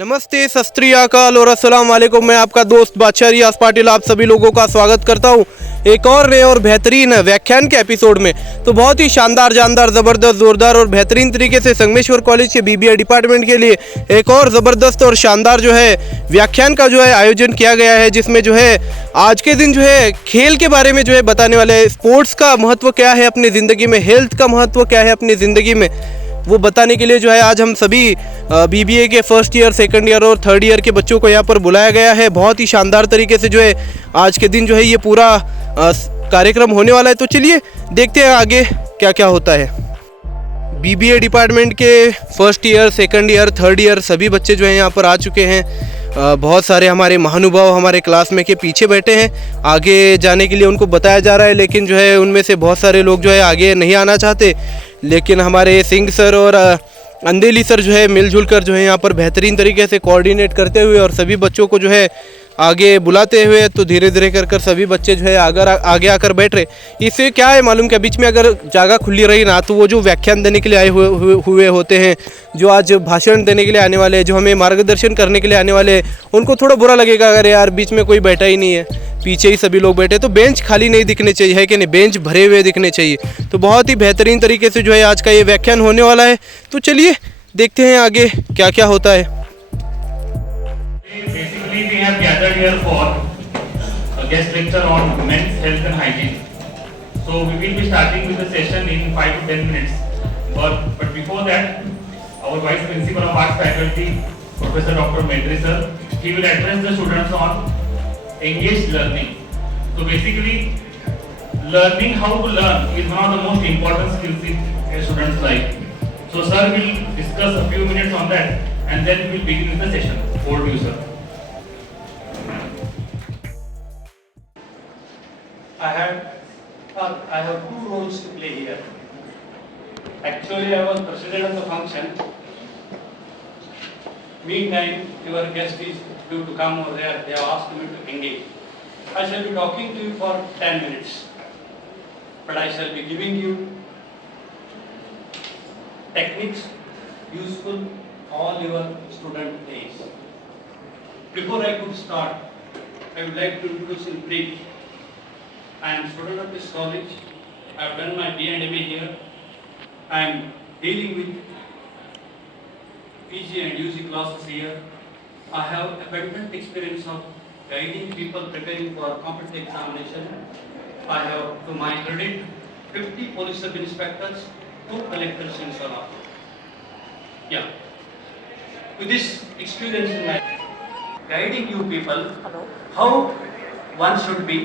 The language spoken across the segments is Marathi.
नमस्ते, सत श्री अकाल और अस्सलाम वालेकुम। मैं आपका दोस्त बादशाह रियाज पाटिल आप सभी लोगों का स्वागत करता हूं एक और नए और बेहतरीन व्याख्यान के एपिसोड में। तो बहुत ही शानदार, जानदार, ज़बरदस्त, ज़ोरदार और बेहतरीन तरीके से संगमेश्वर कॉलेज के बीबीए डिपार्टमेंट के लिए एक और ज़बरदस्त और शानदार जो है व्याख्यान का जो है आयोजन किया गया है, जिसमें जो है आज के दिन जो है खेल के बारे में जो है बताने वाले हैं। स्पोर्ट्स का महत्व क्या है अपनी ज़िंदगी में, हेल्थ का महत्व क्या है अपनी ज़िंदगी में, वो बताने के लिए जो है आज हम सभी बीबीए के फर्स्ट ईयर, सेकंड ईयर और थर्ड ईयर के बच्चों को यहाँ पर बुलाया गया है। बहुत ही शानदार तरीके से जो है आज के दिन जो है ये पूरा कार्यक्रम होने वाला है। तो चलिए देखते हैं आगे क्या क्या होता है। बीबीए डिपार्टमेंट के first year, second year, third year सभी बच्चे जो हैं यहाँ पर आ चुके हैं। बहुत सारे हमारे महानुभाव हमारे क्लास में के पीछे बैठे हैं, आगे जाने के लिए उनको बताया जा रहा है, लेकिन जो है उनमें से बहुत सारे लोग जो है आगे नहीं आना चाहते। लेकिन हमारे सिंह सर और अंदेली सर जो है मिलजुल कर जो है यहाँ पर बेहतरीन तरीके से कोऑर्डिनेट करते हुए और सभी बच्चों को जो है आगे बुलाते हुए, तो धीरे धीरे कर सभी बच्चे जो है आगे आकर बैठ रहे। इससे क्या है मालूम क्या, बीच में अगर जगह खुली रही ना तो वो जो व्याख्यान देने के लिए आए हुए होते हैं, जो आज भाषण देने के लिए आने वाले हैं, जो हमें मार्गदर्शन करने के लिए आने वाले हैं, उनको थोड़ा बुरा लगेगा अगर यार बीच में कोई बैठा ही नहीं है, पीछे ही सभी लोग बैठे। तो बेंच खाली नहीं दिखने चाहिए, है कि नहीं, बेंच भरे हुए दिखने चाहिए। तो बहुत ही बेहतरीन तरीके से जो है आज का ये व्याख्यान होने वाला है। तो चलिए देखते हैं आगे क्या क्या होता है। Basically, we have gathered here for a guest lecture on men's health and hygiene. So we will be starting with the session in 5 to 10 minutes. But before that, our Vice Principal of Arts Faculty, Professor Dr. Maitri sir, he will address the students on engaged learning. So basically, learning how to learn is one of the most important skills in a student's life. So sir will discuss a few minutes on that, and then we will begin with the session. Over to you, sir. I have two roles to play here. Actually, I was president of the function. Meantime, your guest is due to come over there. They have asked me to engage. I shall be talking to you for 10 minutes. But I shall be giving you techniques useful all your student days. Before I could start, I would like to introduce in brief. I am a student of this college. I have done my B and MA here. I am dealing with PG and UG classes here. I have abundant experience of guiding people preparing for competitive examination. I have, to my credit, 50 police sub-inspectors, 2 collectors in Salah. Yeah. With this experience in my guiding you people, how one should be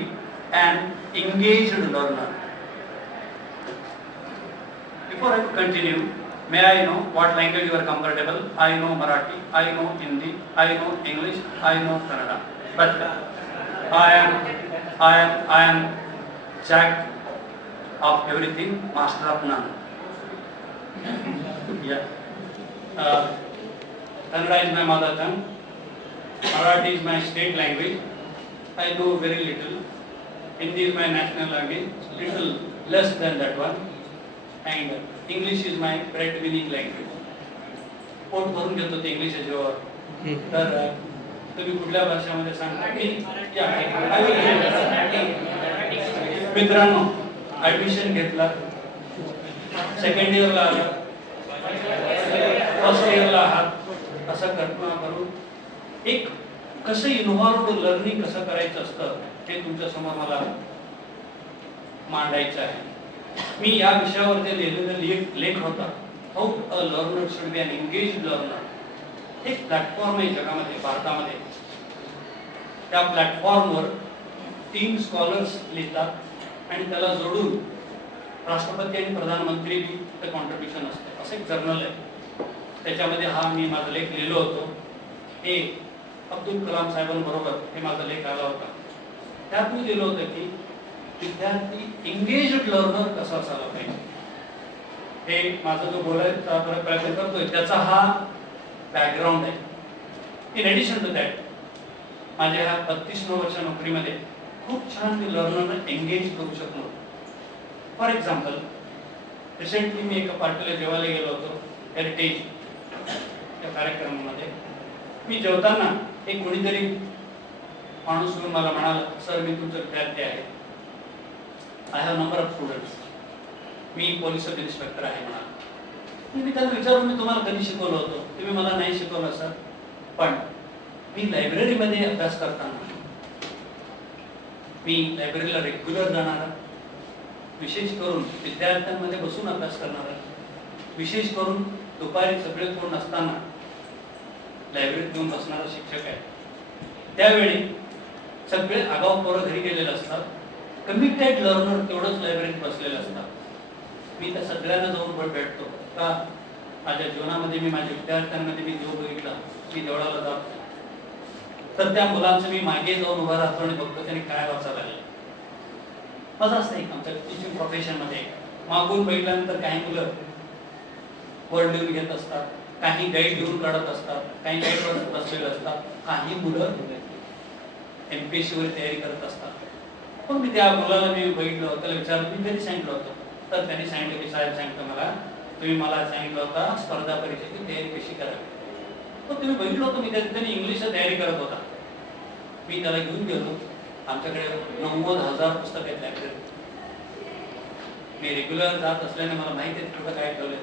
an engaged learner. Before I continue, may I know what language you are comfortable? I know Marathi, I know Hindi, I know English, I know Kannada. But I am jack of everything, master of none. Yeah. Kannada is my mother tongue. Marathi is my state language. I know very little. Hindi is my national language, little less than that one. And English is my breadwinning language. पोट भरून घेतो ते इंग्लिश याच्यावर. तर तुम्ही कुठल्या भाषेमध्ये सांगता की मित्रांनो, ऍडमिशन घेतला, सेकंड इयरला आला, फर्स्ट इयरला आहात, असं कल्पना करून एक कसं इन्व्हॉल्व्ड लर्निंग कसं करायचं असतं हे तुमच्या समोर मला मांडायचं आहे. मी या विषयावर जे लिहिलेला लेख होता, how a learner should be an engaged learner, एक प्लॅटफॉर्म आहे जगामध्ये, भारतामध्ये. त्या प्लॅटफॉर्मवर 3 स्कॉलर्स लिहितात आणि त्याला जोडून राष्ट्रपती आणि प्रधानमंत्री ते कॉन्ट्रीब्युशन असते. असं एक जर्नल आहे, त्याच्यामध्ये हा मी माझा लेख लिहिलो होतो. हे अब्दुल कलाम साहेबांबरोबर हे माझा लेख आला होता. त्यात मी लिहिलं होतं की विद्यार्थी एंगेज्ड लर्नर कसा असायला पाहिजे. हे माझा जो बोलायचा प्रयत्न करतोय त्याचा हा बॅकग्राऊंड आहे. इन ॲडिशन टू दॅट, माझ्या ह्या 32 वर्ष नोकरीमध्ये खूप छान मी लर्नरला एंगेज करू शकलो. फॉर एक्झाम्पल, रिसेंटली मी एका पार्टीला जेवायला गेलो होतो, हेरिटेज त्या कार्यक्रमामध्ये. मी जेवताना एक कोणीतरी माणूस येऊन मला म्हणाला, सर मी तुमचा विद्यार्थी आहे, I have number of students, me police sub inspector आहे म्हणाला. मी त्यांना विचारून, मी तुम्हाला कधी शिकवलं होतं? तुम्ही मला नाही शिकवलं सर, पण मी लायब्ररीमध्ये अभ्यास करताना मी लायब्ररीला रेग्युलर जाणारा, विशेष करून विद्यार्थ्यांमध्ये बसून अभ्यास करणारा, विशेष करून दुपारी सगळे कोण नसताना लायब्ररीत घेऊन बसणारा शिक्षक आहे. त्यावेळी सगळे आगाऊ पोरं घरी गेलेले असतात, कमिटेड लर्नर तेवढंच लायब्ररीत बसलेले असतात. मी त्या सगळ्यांना जाऊन भेटतो का माझ्या जीवनामध्ये मी माझ्या विद्यार्थ्यांमध्ये मी जो बघितला मी देवळाला जातो, तर त्या मुलांचं मी मागे जाऊन उभा राहतो आणि बघतो त्यांनी काय वाचायला लागलं. माझं असं आहे आमच्या टीचिंग प्रोफेशनमध्ये, मागून बघितल्यानंतर काही मुलं वर्ड लिहून घेत असतात, काही गाईड लिहून काढत असतात, काही गाईडवर बसलेले असतात, काही मुलं MPSC वर तयारी करत असतात. पण मी त्या मुलाला मी बघितलं, त्याला विचारलं मी कधी सांगितलं होतं, तर त्यांनी सांगितलं की साहेब सांगितलं मला, तुम्ही मला सांगितलं होता स्पर्धा परीक्षेची तयारी कशी करावी. पण तुम्ही बघितलं होतं मी त्यांनी इंग्लिशची तयारी करत होता. मी त्याला घेऊन गेलो, आमच्याकडे 90,000 पुस्तक आहेत लायब्ररीत. मी रेग्युलर जात असल्याने मला माहिती आहे कुठं काय ठेवलंय.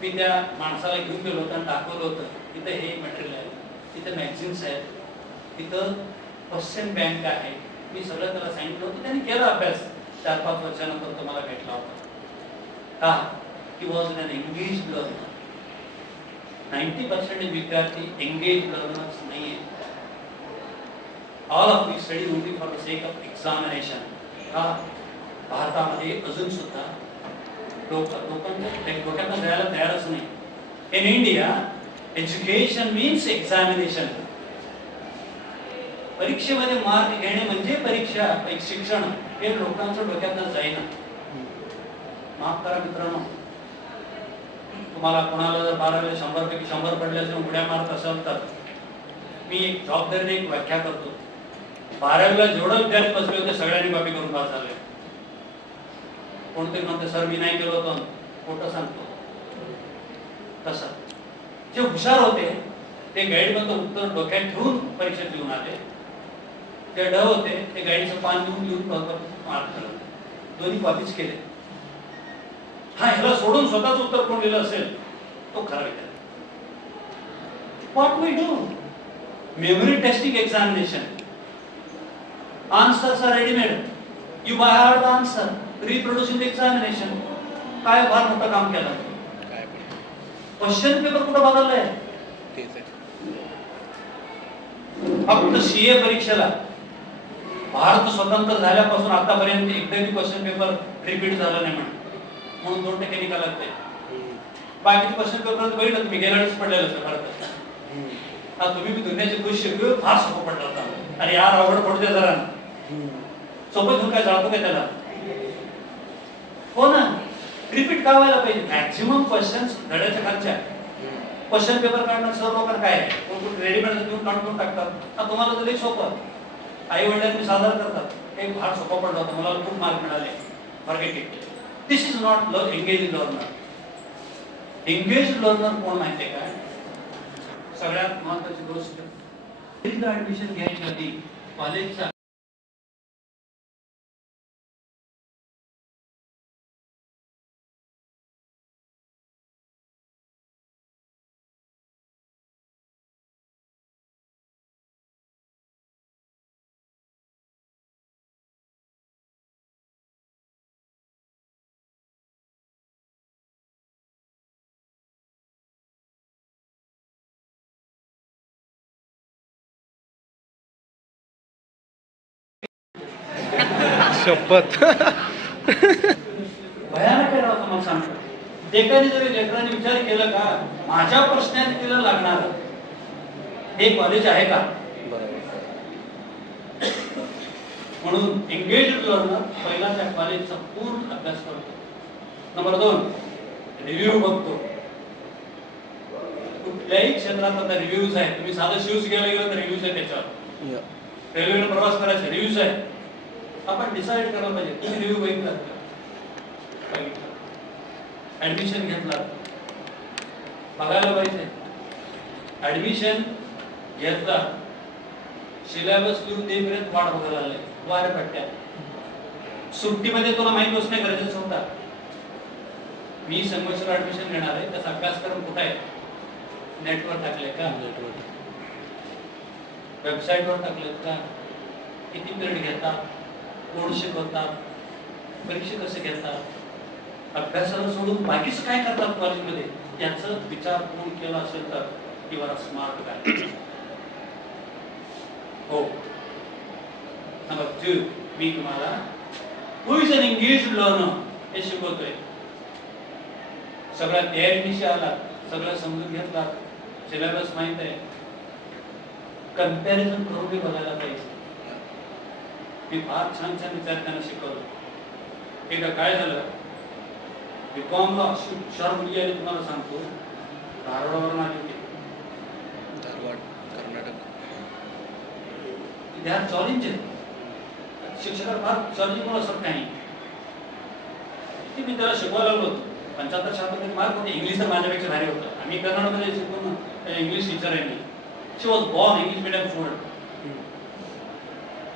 मी त्या माणसाला घेऊन गेलो होतो आणि दाखवलं होतं, इथं हे मटेरियल आहे, इथं मॅगझिन्स आहेत, इथं क्वेश्चन बँक आहे. मी सगळं त्याला सांगितलं होतं, त्यांनी केला अभ्यास. 4-5 वर्षानंतर तो मला भेटला होता. का? He was an engage learner. 90% विद्यार्थी एंगेज लर्नर्स नाही आहेत. All of we study only for the sake of examination. का भारतामध्ये अजून सुद्धा लोकांना जायला तयारच नाही. In India education means examination. परीक्षेमध्ये मार्क घेणे म्हणजे परीक्षा, एक शिक्षण, हे लोकांच्या डोक्यातनं जाईना. माफ करा मित्रांनो, तुम्हाला कोणाला जर 12वीला 100 पैकी 100 पडले असेल, उड्या मारत असेल, तर मी एक जबाबदारीने एक व्याख्या करतो. 12वीला जेवढं विद्यार्थी बसले होते सगळ्यांनी कॉपी करून पास झाले. कोणतरी म्हणते सर मी नाही केलं होतं, खोटं सांगतो. तसं जे हुशार होते ते गाईडमधलं उत्तर डोक्यात ठेवून परीक्षेत लिहून आले. जे ड होते ते गाईडचं पान लिहून मार्क करत, दोन्ही कॉपीच केले. हा, ह्याला सोडून स्वतःच उत्तर कोण लिहिलं असेल तो खरा विद्यार्थी. What we do? Memory testing examination. Answers are readymade. You by heart the answer, reproduce in the examination. काय फार मोठं काम केलं. क्वेश्चन पेपर कुठं बदललाय? फक्त CA परीक्षेला भारत स्वतंत्र झाल्यापासून आतापर्यंत एकदाही क्वेश्चन पेपर रिपीट झालं नाही म्हणून 2% निकाल लागते. बाकीचे क्वेश्चन पेपर बघितलं तुम्ही, गेल्या वेळेस पडलेलं असतं भारतात. हा, तुम्ही बी दुनियाचे खुश शिकलो, फार सोपं पडला होता. अरे यार अवघड पडते जरा, सोपं घेऊन काय जातो काय त्याला? हो ना, रिपीट का व्हायला पाहिजे? मॅक्झिमम क्वेश्चन्स धड्याच्या खालच्या. क्वेश्चन पेपर काढणार सर लोकांना काय आहे, कोण रेडीमेड देऊन काढून टाकतात. हा, तुम्हाला तर लई सोपं. आई वडिलांनी सादर करतात, एक फार सोपा पडला होता, मला खूप मार्क मिळाले, forget it. This is not engage learner. Engage learner कोण माहितीये काय? सगळ्यात महत्वाची गोष्ट, ऍडमिशन घ्यायच्या आधी कॉलेजचा शपथ. भयानक आहे राव, तुम्हाला सांगतो. एकाने जरी लेकरांनी विचार केला का माझ्या पर्सनॅलिटीला लागणार हे कॉलेज आहे का, म्हणून एंगेज लर्नर पहिला त्या कॉलेजचा पूर्ण अभ्यास करतो. नंबर 2, रिव्ह्यू बघतो. कुठल्याही क्षेत्रात आता रिव्ह्यूज आहे. तुम्ही साधं शूज घ्यायला गेलं तर रिव्ह्यूज आहे त्याच्यावर. रेल्वेने प्रवास करायचा रिव्ह्यूज आहे. आपण डिसाईड करायला पाहिजे तुम्ही रिव्ह्यू बघितला, ऍडमिशन घेतला, बघायला पाहिजे. ऍडमिशन घेतला, सिलेबस लिहून देईपर्यंत वाट बघायला लागले वारे पट्ट्या. सुट्टीमध्ये तुला माहित असणे गरजेचं होता. मी संगमेश्वर ऍडमिशन घेणार आहे, त्याचा अभ्यासक्रम कुठे आहे? नेटवर टाकले का? वेबसाईटवर टाकलेत का? किती पिरियड घेतात, कोण शिकवतात, परीक्षा कसे घेतात, अभ्यासाला सोडून बाकीच काय करतात कॉलेजमध्ये, याचा विचार कोण केला असेल तर यू आर स्मार्ट गाय. हो. नंबर 2, मी तुम्हाला हु इज अन एंगेज्ड लर्नर हे शिकवतोय. सगळ्या तयारीनिशी आला, सगळं समजून घेतला, सिलेबस माहित आहे, कंपॅरिझन करून मी बघायला पाहिजे. मी फार छान छान विद्यार्थ्यांना शिकवलं. एकदा काय झालं, बीकॉमला हुशार मुलगी आली, तुम्हाला सांगतो, धारवाडवरून आली होती. धारवाड, कर्नाटक. त्या चॉलेंज शिक्षकाला फार चॉलेंज पण असत नाही. ती मी त्याला शिकवायला लागलो होतो. 75-76 मार्क होते. इंग्लिश तर माझ्यापेक्षा भारी होतं. आम्ही कर्नाटकमध्ये शिकून इंग्लिश टीचर आहे मी. She was born English medium student.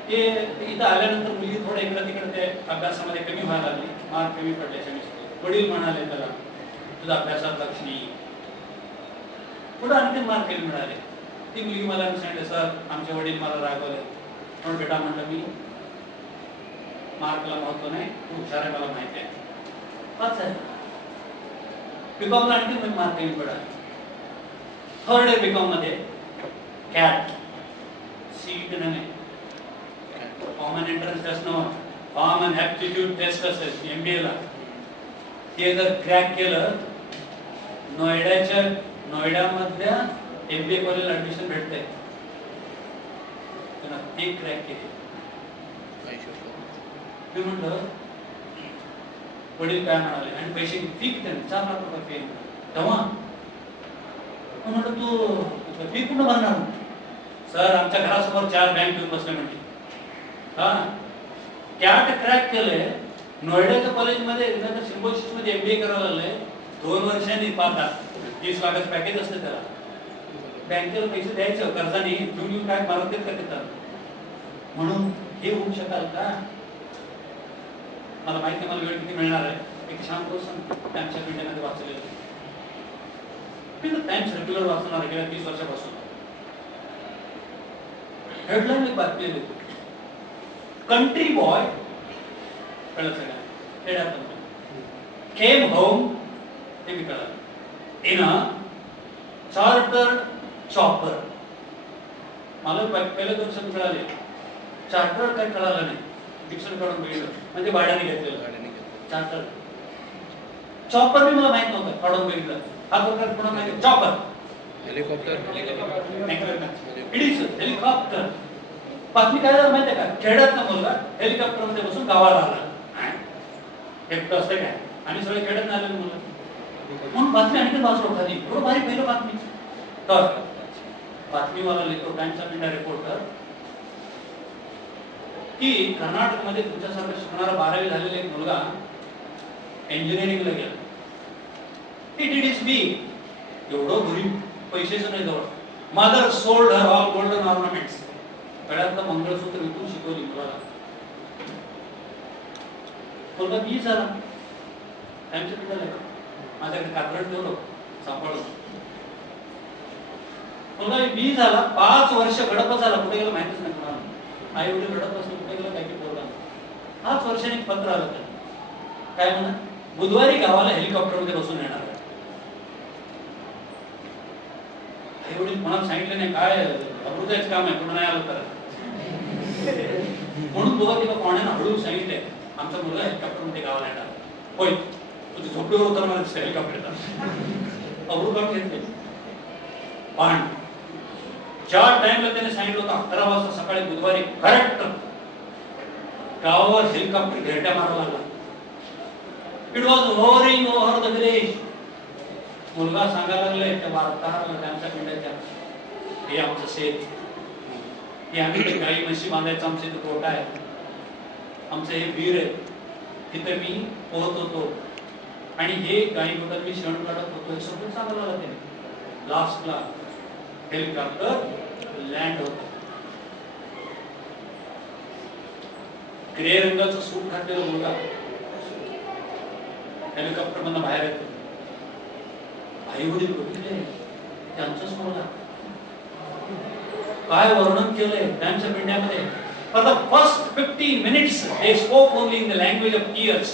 ते इथं आल्यानंतर मुलगी थोडं इकडं तिकडे ते अभ्यासामध्ये कमी व्हायला लागली, मार्क कमी पडले. वडील म्हणाले त्याला, तुझा अभ्यासात लक्ष नाही. पुढे आणखी मार्क कमी मिळाले. ती मुलगी मला सांगितलं, सर आमचे वडील मला रागवले. म्हणून बेटा म्हटलं, मी मार्कला महत्व नाही, तू हुशार आहे मला माहिती आहे. बस आहे. बीकॉमला आणखी मार्क कमी पडा. थर्ड इयर बीकॉम मध्ये कॅट सीट नाही, कॉमन एंट्रन्स टेस्ट नव्हतं, कॉमन ऍप्टिट्यूड टेस्ट असेल MBA ला. ते जर क्रॅक केलं, नोएडामधल्या MBA कॉलेजला ऍडमिशन भेटतंय. ते क्रॅक केले. मी म्हटलं, वडील काय म्हणाले, आणि पैसे फी किती? 4 लाख रुपये फी. तेव्हा म्हटलं, तू फी कुठं भरणार? सर आमच्या घरासमोर 4 बँक घेऊन बसले म्हणजे. हा, कॅट क्रॅक केलंय, नोएडाच्या कॉलेजमध्ये सिम्बोसिस मध्ये MBA करायला लागलंय. 2 वर्षांनी 30 लाखाचं पॅकेज असतं त्याला. बँकेला पैसे द्यायचं कर्जाने, घेऊन काय मारत का देतात. म्हणून हे होऊ शकाल का? मला माहिती आहे मला वेळ किती मिळणार आहे. एक छान गोष्ट सांगतो, आमच्या मीडियामध्ये वाचलेलं. मी तर टाइम्स रेग्युलर वाचणार आहे गेल्या 30 वर्षापासून. हेडलाईन एक बातमी देतो, कंट्री बॉय कळलं सगळं, खेड्यात केम होम, ते मी कळलं, इन अ चार्टर्ड चॉपर. मला पहिले 2 शब्द कळाले, चार्टर्ड काय कळालं नाही. डिक्शनरी काढून बघितलं म्हणजे भाड्याने घेतलेलं. चार्टर्ड चॉपर बी मला माहित नव्हतं, काढून बघितलं. हा प्रकार कोणा माहिती? Chopper, helicopter. It is helicopter. बातमी काय झालं माहिती आहे का? खेड्यातला मुलगा हेलिकॉप्टर मध्ये बसून गावाला आला. एकटं असतं काय? आणि सगळे खेड्यात आलेले मुलं. म्हणून बातमी आणखी वाचलो खाली. थोडं भारी पहिलं बातमी. तर बातमीवाला लिहितो, टाइम्स ऑफ इंडिया रिपोर्टर, की कर्नाटकमध्ये तुमच्यासारखं शिकणारा 12वी झालेला एक मुलगा इंजिनिअरिंगला गेला. इट इज बी एवढं घरी पैसेच नाही जवळ. Mother sold her all golden ornaments. गळ्यातलं मंगळसूत्र विकून शिकवली मुलाला. मुलगा 20 झाला. टाइमचं पिठाला माझ्याकडे कात्रड ठेवलं सांभाळून. मुलगा 20 झाला, 5 वर्ष गडप झाला, कुठे गेला माहितीच नाही कोणाला. आई वडील रडत असले, कुठे गेला काय की पोरगा. 5 वर्षांनी पत्र आलं त्याला, काय म्हणा, बुधवारी गावाला हेलिकॉप्टर मध्ये बसून येणार. आई वडील कोणाला सांगितलं नाही, काय अमृताचं काम आहे, कुठं नाही आलं तर. म्हणून दोघा तिला पाहुण्यानं हळूहळू सांगितलंय, आमचा मुलगा हेलिकॉप्टर मध्ये गावाला येणार. होय, तुझी झोपडीवर होतं मला हेलिकॉप्टर येतात. अमृत काम घेतले. पण ज्या टाइमला त्याने सांगितलं होतं 11 वाजता सकाळी बुधवारी करेक्ट गावावर हेलिकॉप्टर घेरट्या मारायला लागला. It was hovering over the village. मुलगा सांगायला लागले त्या वार्ताहराला, त्यांच्या पिंड्याच्या, हे आमचं शेत, हे आम्ही ते गाई म्हशी बांधायचं आमचं इथं तोटा आहे, आमचं हे विहीर आहे, तिथे मी पोहत होतो आणि हे गाई गोठ्यात मी शेण काढत होतो, हे सगळं सांगायला लागलं त्याने. लास्टला हेलिकॉप्टर लँड होतं. ग्रे रंगाचं सूट घातलेला मुलगा हेलिकॉप्टर मधून बाहेर येतो. आई वडील बघितले त्यांचंच मुलगा. काय वर्णन केलंय त्यांच्या पिंड्यामध्ये. For the first 50 minutes they spoke only in the language of tears.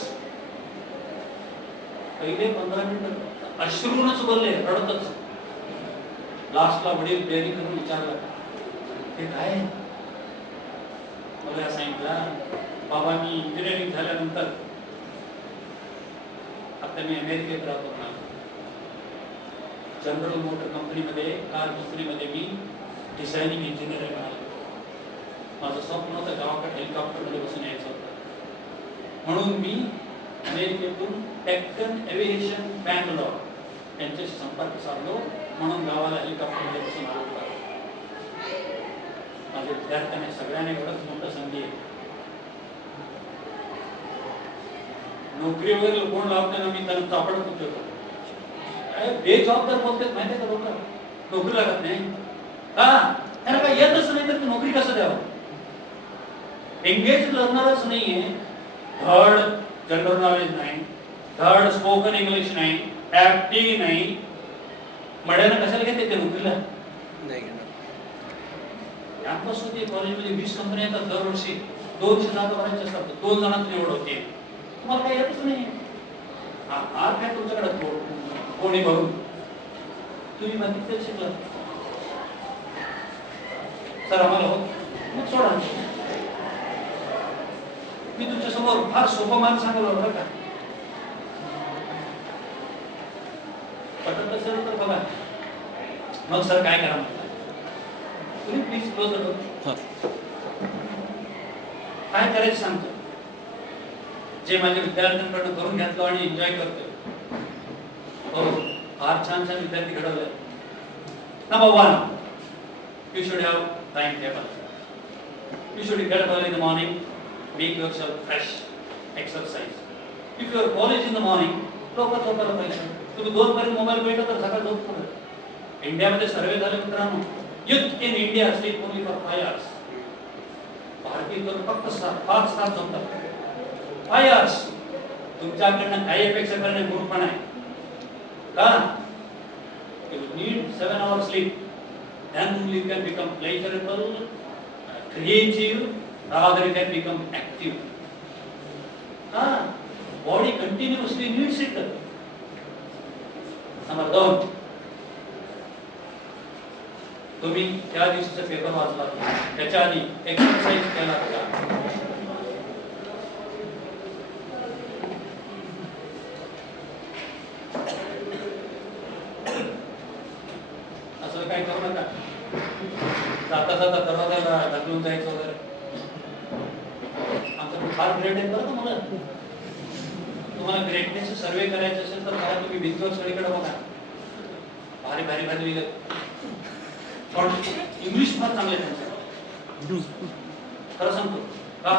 पहिले 15 मिनिट अश्रूनच बोलले, रडतच. लास्टला वडील बेरी करून विचारलं, ते काय? मला सांगितलं, बाबा मी इंजिनिअरिंग झाल्यानंतर आता मी अमेरिकेत राहतो ना, जनरल मोटर कंपनीमध्ये कार कंपनीमध्ये मी डिझायनिंग इंजिनियर आहे. माझं स्वप्न होतं गावाकडे हेलिकॉप्टरमध्ये बसून यायचं होतं. म्हणून मी अमेरिकेतून टेक्टन एव्हिएशन बँगलोर यांच्याशी संपर्क साधलो. म्हणून गावाला हेलिकॉप्टरमध्ये बसून आलो. माझ्या विद्यार्थ्यांनी सगळ्यांनी एवढंच मोठं संधी आहे. नोकरी वगैरे कोण लावते ना, मी त्यांना चापडत होतो. बेजबाबदार बोलतात माहिती आहे का लोक, नोकरी लागत नाही. हा, त्यांना काय येतच नाही तर नोकरी कसं द्यावं. एंगेज लर्नरच नाहीये, धड जनरल नॉलेज नाही, धड स्पोकन इंग्लिश नाही, ऍक्टिंग नाही, मड्यानं कशाला घेते ते नोकरीला नाही. कॅम्पस होते कॉलेजमध्ये 20 कंपन्या येतात दरवर्षी, 200 जागा भरायच्या असतात, 2 जणांची निवड होते. तुम्हाला काय येतच नाही. हा काय तुमच्याकडे कोणी भरून तुम्ही माहिती शिकला सर आम्हाला हो मग सोडा. मी तुमच्या समोर फार सोपं मार्ग सांगत होतो का, पटत असेल तर बघा. मग सर काय करा तुम्ही प्लीज क्लोज द डोर. काय करायचं सांगतो, जे माझ्या विद्यार्थ्यांकडून करून घेतलो आणि एन्जॉय करतो. हो, फार छान छान विद्यार्थी घडवले. Number 1, you should have timetable. You should get up early in the morning, make yourself fresh, exercise. If you are college in the morning, लवकर झोपायला पाहिजे. तुम्ही 2 पर्यंत मोबाईल बघितला तर सकाळ झोपतो. इंडियामध्ये सर्वे झाले मित्रांनो, youth in India sleep only for 5 hours. भारतीय लोक फक्त 5 तास झोपतात. 5 hours. तुमच्याकडनं काही अपेक्षा करणे मूर्खपणा आहे. का? You need 7 hours sleep. Then only you can become pleasurable, creative, rather you can become active. Body continuously needs it. Number 2, तुम्ही त्या दिवशीचा पेपर वाचला, त्याच्या आधी एक्सरसाइज केला का? असं काय करू नका. जाता जाता दरवाजाला ढकलून जायचं वगैरे. आमचं फार ग्रेट आहे बरं का मुलं. तुम्हाला ग्रेटनेस सर्वे करायचं असेल तर मला तुम्ही भिंतीवर सगळीकडे बघा. भारी भारी भारी विगत इंग्लिश फार चांगले त्यांचं. खरं सांगतो का,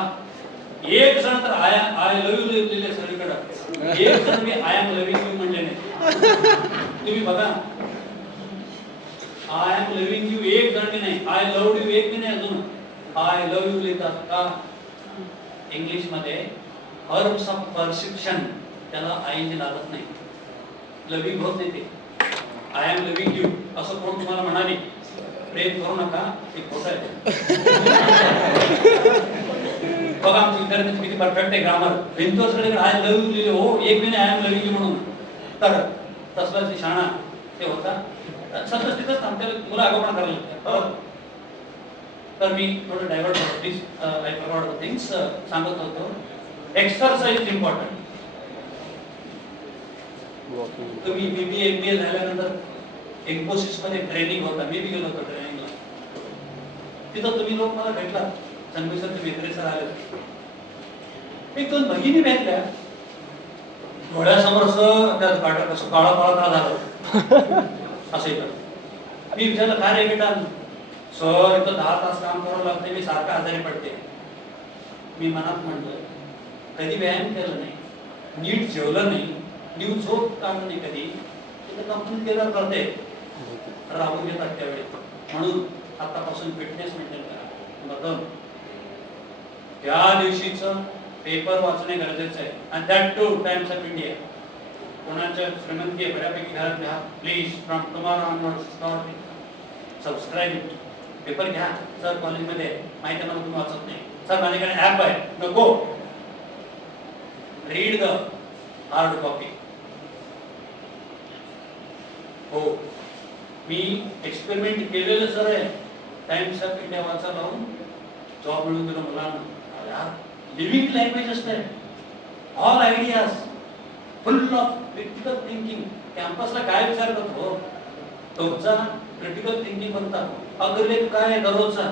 एक जण तर आय लव्ह यू लिहिले सगळीकडे, एक जण मी आय एम लव्हिंग यू म्हणले नाही. तुम्ही बघा, आय एम लव्हिंग यू एक जण नाही, आय लव्ह यू एक नाही, अजून आय लव्ह यू लिहितात. का? इंग्लिश मध्ये हर्ब्स ऑफ परसेप्शन त्याला आईने लागत नाही, लव्हिंग होत नाही. ते आय एम लव्हिंग यू असं कोण तुम्हाला म्हणाले प्रेम करू नका, हे खोटं आहे. बघा आमच्या विद्यार्थ्यांचं किती परफेक्ट आहे ग्रामर. भिंतीवर सगळीकडे आय लव्ह यू लिहिले, हो एक मी आय एम लव्हिंग यू म्हणून. तर तसलाची शाणा ते होता. सतत तिथंच थांबते, मुलं आगोपणा करायला लागतात. तर मी थोडं डायव्हर्ट होतो, please I forgot the things. सांगत होतो एक्सरसाइज इज इम्पॉर्टंट. तुम्ही BBA MBA झाल्यानंतर इन्फोसिस मध्ये ट्रेनिंग होता, मी बी गेलो होतो ट्रेनिंगला. तिथं तुम्ही लोक मला भेटला, संघवी सर ते मेत्रे सर आले. एक 2 भगिनी भेटल्या, डोळ्यासमोर असं त्या काटा कसं काळा काळा झालं असं येतं. मी विचारलं काय रे बेटा? सर इथं 10 तास काम करावं लागते, मी सारखं आजारी पडते. मी मनात म्हटलं कधी व्यायाम केलं नाही, नीट जेवलं नाही, न्यू झोप काढलं नाही कधी, तिथं कंपनीत गेल्यावर करते राबून घेतात त्यावेळी. म्हणून आतापासून फिटनेस मेंटेन करा. नंबर 2, त्या दिवशीचं पेपर वाचणे गरजेचं आहे. आणि that two times of India. कोणाच्या श्रीमंती आहे बऱ्यापैकी घरात घ्या please. From tomorrow onwards start subscribe it. Paper घ्या. सर कॉलेजमध्ये माहिती आहे ना तुम्ही वाचत नाही. सर माझ्याकडे ॲप आहे. नको. Read the hard copy. हो, मी एक्सपेरिमेंट केलेलं सर आहे. टाइम्स ऑफ इंडिया वाचा लावून जॉब मिळून दिलं मुलांना. लिव्हिंग लँग्वेज असते. All ideas full of critical thinking. कॅम्पसला काय विचारतात हो तुमचा क्रिटिकल थिंकिंग म्हणतात. अग्रलेख काय आहे दररोजचा.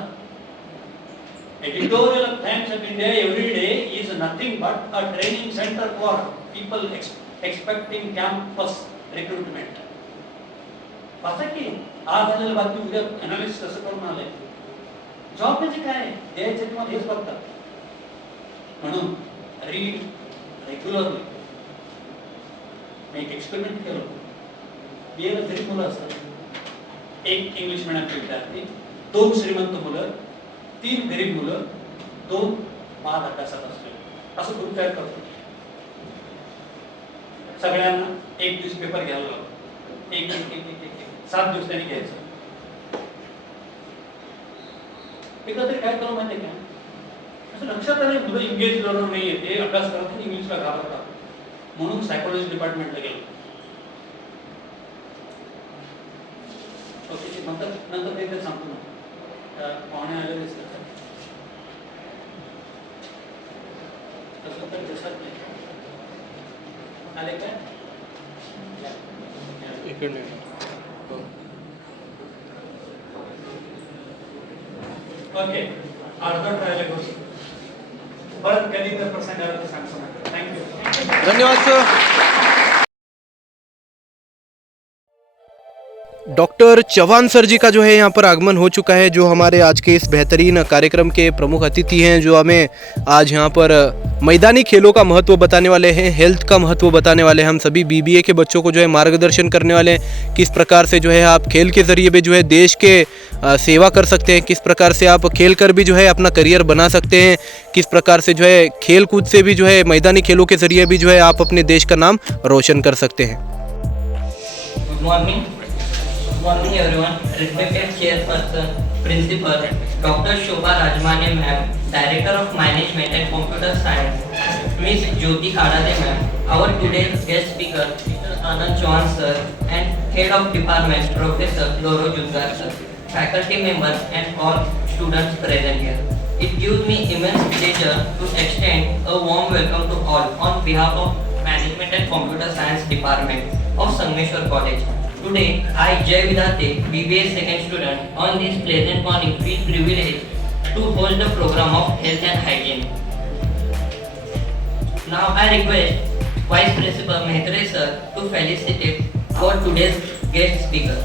Editorial of times of India every day is nothing but a training centre for people expecting campus recruitment. वाचा की आज झालेलं बातमी उद्या अनालिसिस कसं करून आलंय. जॉब म्हणजे काय द्यायचं तुम्हाला हेच बघतात. म्हणून रीड रेग्युलरली. मी एक एक्सपेरिमेंट केलं. BA ला गरीब मुलं असतात. 1 इंग्लिश मीडियमचे विद्यार्थी, 2 श्रीमंत मुलं, 3 गरीब मुलं, 2 बाद अभ्यासात असले. असं करून काय करतो. सगळ्यांना एक दिवस पेपर घ्यायला लावतो. एक 7 दिवस त्यांनी घ्यायचं. एकदा तरी काय करू माहिती का, असं लक्षात आलं मुलं इंग्लिश लर्नर नाही आहे. ते अभ्यास करतात इंग्लिशला घाबरतात. म्हणून सायकोलॉजी डिपार्टमेंटला गेलो. ओके, नंतर ते सांगतो ना. पाहुणे आलेले तसं तर दिसत नाही. आले काय इकडे ओके. अर्धा ट्रायल गोष्ट परत कधी तर प्रसंग आला तर सांगतो. थँक्यू. धन्यवाद सर. डॉक्टर चौहान सर जी का जो है यहाँ पर आगमन हो चुका है, जो हमारे आज के इस बेहतरीन कार्यक्रम के प्रमुख अतिथि हैं, जो हमें आज यहाँ पर मैदानी खेलों का महत्व बताने वाले हैं, हेल्थ का महत्व बताने वाले हैं. हम सभी BBA के बच्चों को जो है मार्गदर्शन करने वाले हैं, किस प्रकार से जो है आप खेल के ज़रिए भी जो है देश के सेवा कर सकते हैं, किस प्रकार से आप खेल कर भी जो है अपना करियर बना सकते हैं, किस प्रकार से जो है खेल कूद से भी जो है मैदानी खेलों के ज़रिए भी जो है आप अपने देश का नाम रोशन कर सकते हैं. Good morning. Good morning everyone. Respected chairperson, principal, Dr. Shobha Rajmane ma'am, Director of Management and Computer Science, Miss Jyoti Kadade ma'am, our today's guest speaker, Mr. Anand Chauhan sir, and Head of Department, Professor Loro Judgar sir, faculty members and all students present here. It gives me immense pleasure to extend a warm welcome to all on behalf of Management and Computer Science Department of Sangameshwar College. Today, I, Jay Vidate, BBA second student, on this pleasant morning feel privileged to hold the program of health and hygiene. Now I request Vice Principal Mehtre sir to felicitate our today's guest speaker.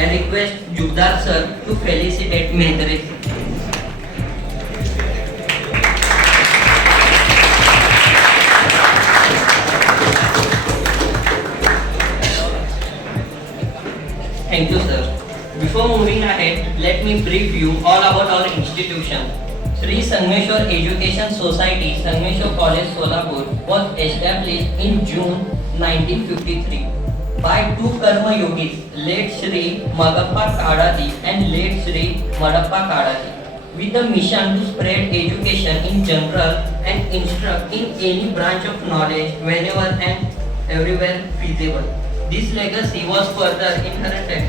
I request Jugdar sir to felicitate Mehtre. Thank you sir. Before moving ahead, let me brief you all about our institution. Sri Sangameshwar Education Society, Sangameshwar College, Solapur was established in June 1953. By 2 Karma Yogis, late Shri Magappa Kadadi and late Shri Madappa Kadadi, with the mission to spread education in general and instruct in any branch of knowledge whenever and everywhere feasible. This legacy was further inherited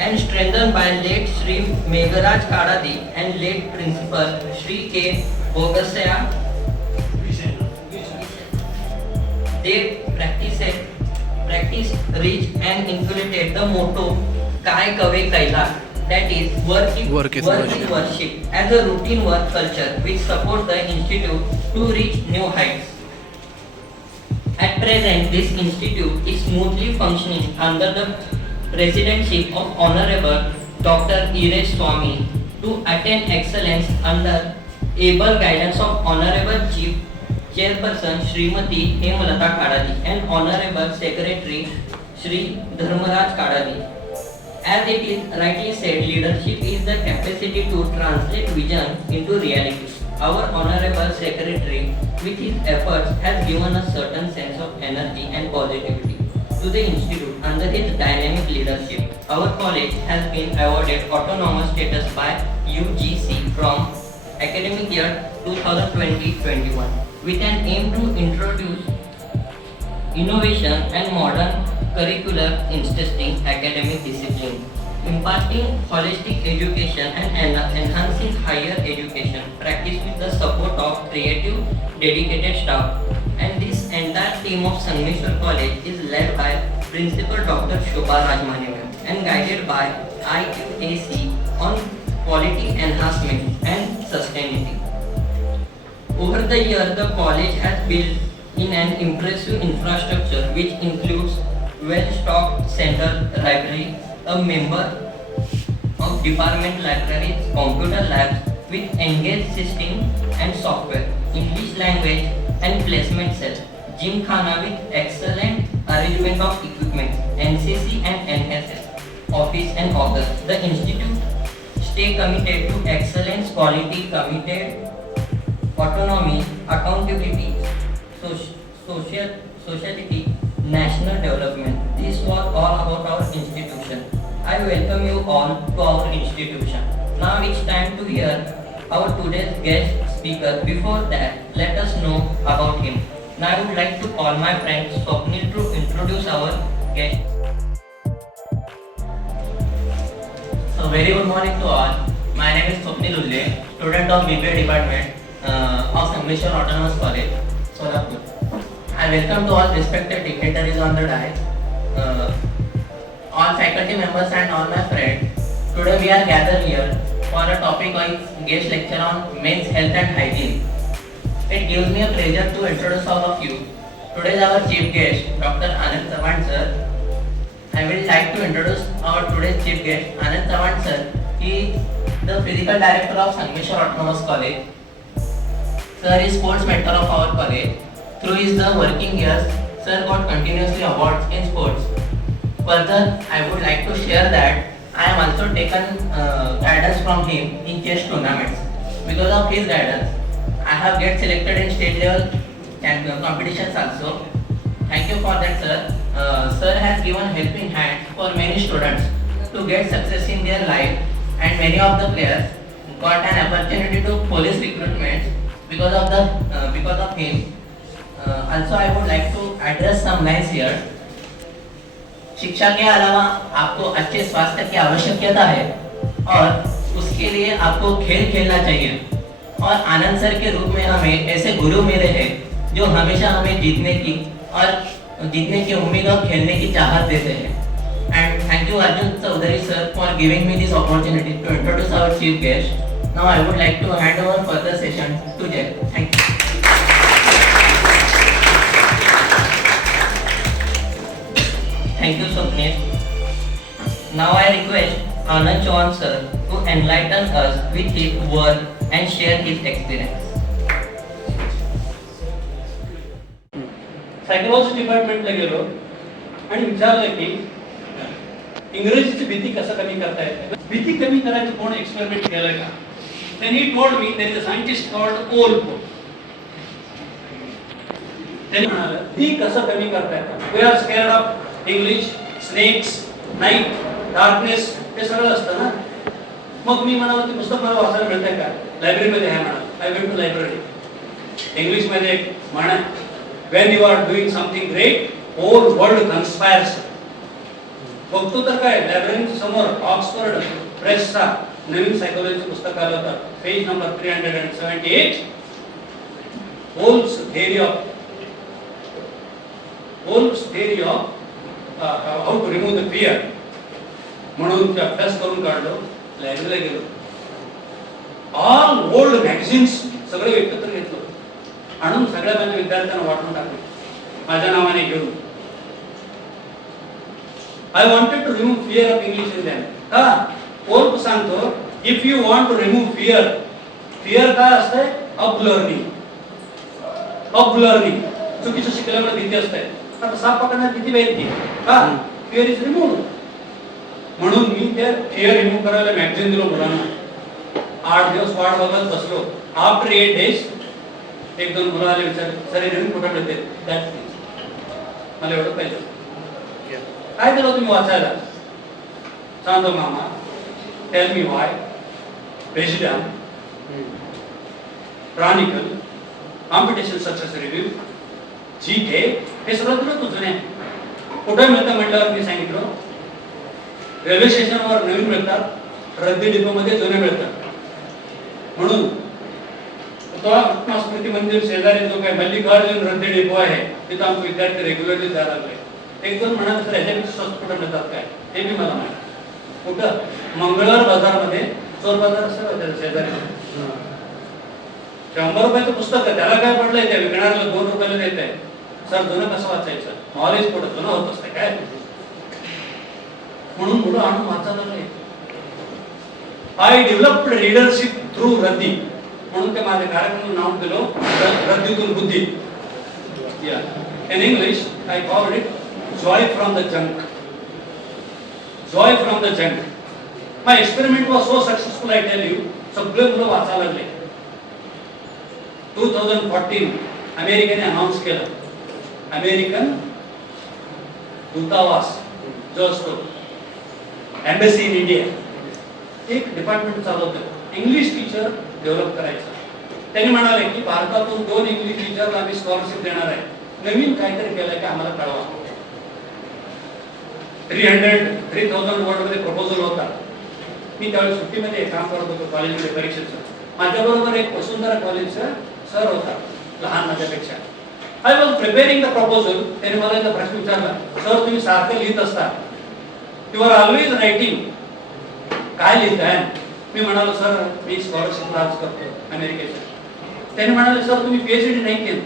and strengthened by late Shri Megharaj Kadadi and late Principal Shri K. Bogasaya. They practice, reach and inculcated the motto Kai Kave Kaila, that is work is worship, as a routine work culture which supports the institute to reach new heights. At present, this institute is smoothly functioning under the Presidentship of Honorable Dr. Iresh Swami to attain excellence under able guidance of Honorable Chief Chairperson Srimati Hemlata Kadadi and Honorable Secretary Shri Dharmaraj Kadadi. As it is rightly said, leadership is the capacity to translate vision into reality. Our Honorable Secretary, with his efforts, has given a certain sense of energy and positivity to the institute. Under his dynamic leadership, our college has been awarded autonomous status by UGC from academic year 2020-21 with an aim to introduce innovation and modern curricular insisting academic discipline, imparting holistic education and enhancing higher education practice with the support of creative, dedicated staff. And this entire team of Sangameshwar College is led by Principal Dr. Shobha Rajmani ma'am and guided by IQAC on quality enhancement and sustainability. Over the year, the college has built in an impressive infrastructure which includes well-stocked central library, a member of department libraries, computer labs with engaged system and software, English language and placement cell, gym khana with excellent arrangement of equipment, NCC and NSS, office and authors. The institute stay committed to excellence, quality, committed, autonomy, accountability, sociality, national development. This was all about our institution. I welcome you all to our institution. Now it's time to hear our today's guest speaker. Before that, let us know about him. Now I would like to call my friend Swapnil to introduce our guest. So very good morning to all. My name is Swapnil Ulle, student of BBA department of Sangameshwar Autonomous College, Solapur. I welcome to all respected dignitaries on the dais, all faculty members and all my friends. Today we are gathered here for a topic of guest lecture on men's health and hygiene. It gives me a pleasure to introduce all of you. Today is our chief guest, Dr. Anand Savan sir. I will like to introduce our today's chief guest, Anand Savan sir. He is the physical director of Sangameshwar Autonomous College. Sir is sports mentor of our college. Through his working years, sir got continuously awards in sports. Further, I would like to share that I am also taken guidance from him in chess tournaments. Because of his guidance, I have get selected in state level competitions also. Thank you for that, sir. Sir has given helping hand for many students to get success in their life, and many of the players got an opportunity to police recruitment because of him. Also, I would like to address some lines here. शिक्षा के अलावा आपको अच्छे स्वास्थ्य की आवश्यकता है और उसके लिए आपको खेल खेलना चाहिए। और आनंद सर के रूप में हमें ऐसे गुरु मिले हैं जो हमेशा हमें जीतने की उम्मीद और खेलने की चाहत देते हैं। And thank you Arjun Chaudhary sir for giving me this opportunity to introduce our chief guest. Now I would like to hand over further session to Jay. Thank you. Thank you, Swapnil. Now I request Anand Chauhan sir to enlighten us with his work and share his experience. Psychology डिपार्टमेंटला गेलो आणि विचारलं की इंग्रजीची भीती कसं कमी करता येते, भीती कमी करायचं कोण एक्सपेरिमेंट केलं का? Then he told me there is a scientist called Olpo. त्यांनी म्हणालं ही कसं कमी करता येतं? We are scared of English, snakes, night, darkness हे सगळं असतं ना. मग मी म्हणालो ते पुस्तक मला वाचायला मिळतंय का? लायब्ररीमध्ये आहे म्हणा. I went to library. इंग्लिशमध्ये एक म्हण आहे, when you are doing something great, whole world conspires. बघतो तर काय लायब्ररी समोर ऑक्सफोर्ड प्रेसचा नवीन सायकोलॉजीचं पुस्तक आलं होतं, page number 378, Hull's theory of how to remove the fear म्हणून ते अभ्यास करून काढलो. लायब्ररीला गेलो, ऑल ओल्ड मॅगझिन्स सगळे एकत्र घेतलो, आणून सगळ्या माझ्या विद्यार्थ्यांना वाटून टाकले माझ्या नावाने घेऊन. I wanted to remove fear of English in them. का कोण सांगतो if you want to remove fear, fear काय असतंय? Of learning. ऑफ लर्निंग चुकीचं शिकल्यामुळे भीती असते. आता साप पकडण्यात भीती पाहिजे का? Fear is remove. म्हणून मी ते फिअर रिमूव्ह करायला मॅगझिन दिलो मुलांना. 8 दिवस वाट बघत बसलो. आफ्टर 8 डेज एक दोन मुलं आले, विचार सर नवीन कुठं मिळते? मला एवढं पाहिजे. काय दिलं तुम्ही वाचायला? सांगतो मामा. Tell me Y, president, Chronicle, competition success review, GK, हे सगळं दिलं तुझं नाही. कुठं मिळतं म्हटल्यावर मी सांगितलं रेल्वे स्टेशनवर नवीन मिळतात, रद्दी डिपोमध्ये जुने मिळतात. म्हणून स्मृती मंदिर शेजारी जो काही मल्लिकार्जुन रद्दी डिपो आहे तिथं आमचे विद्यार्थी रेग्युलरली जायला लागले. एक दोन म्हणाले सर ह्याच्या स्वस्त कुठं मिळतात काय? ते बी मला माहिती. कुठं? मंगळवार बाजारमध्ये, चोर बाजार असं शेजारी 100 रुपयाचं पुस्तक आहे, त्याला काय पडलंय? त्या विकणाऱ्याला 2 रुपयाला देत आहे. सर जुनं कसं वाचायचं? नॉलेज कुठं जुनं होत असतं काय? म्हणून मुलं आणून वाचायला लागले. आय डेव्हलप्ड रीडरशिप थ्रू रद्दी. म्हणून ते माझ्या कार्यक्रमाचं नाव दिलं रद्दीतून बुद्धी. In English I called it Joy from the junk. Joy from the junk. My experiment was so successful, I tell you. सगळे मुलं वाचायला लागले. 2014 अमेरिकेने अनाउन्स केलं, अमेरिकन दूतावास जो असतो एम्बेसी इन इंडिया, एक डिपार्टमेंट चालवतं इंग्लिश टीचर डेव्हलप करायचं. त्यांनी म्हणाले की भारतातून 2 इंग्लिश टीचरला आम्ही स्कॉलरशिप देणार आहे. नवीन काहीतरी केलंय की आम्हाला कळवा. 3,000 वर्ड मध्ये प्रपोजल होता. मी त्यावेळी सुट्टीमध्ये काम करत होतो कॉलेजमध्ये परीक्षेचं. माझ्याबरोबर एक वसुंधरा कॉलेजचा सर होता, लहान माझ्यापेक्षा. I was preparing the proposal. त्याने मला एकदा प्रश्न विचारला, सर तुम्ही सारखं लिहित असता, यू आर ऑलवेज रायटिंग, काय लिहिताय? मी म्हणालो सर मी स्कॉलरशिप अर्ज करतो अमेरिकेचं. त्याने म्हणाले सर तुम्ही पीएचडी नाही केलं.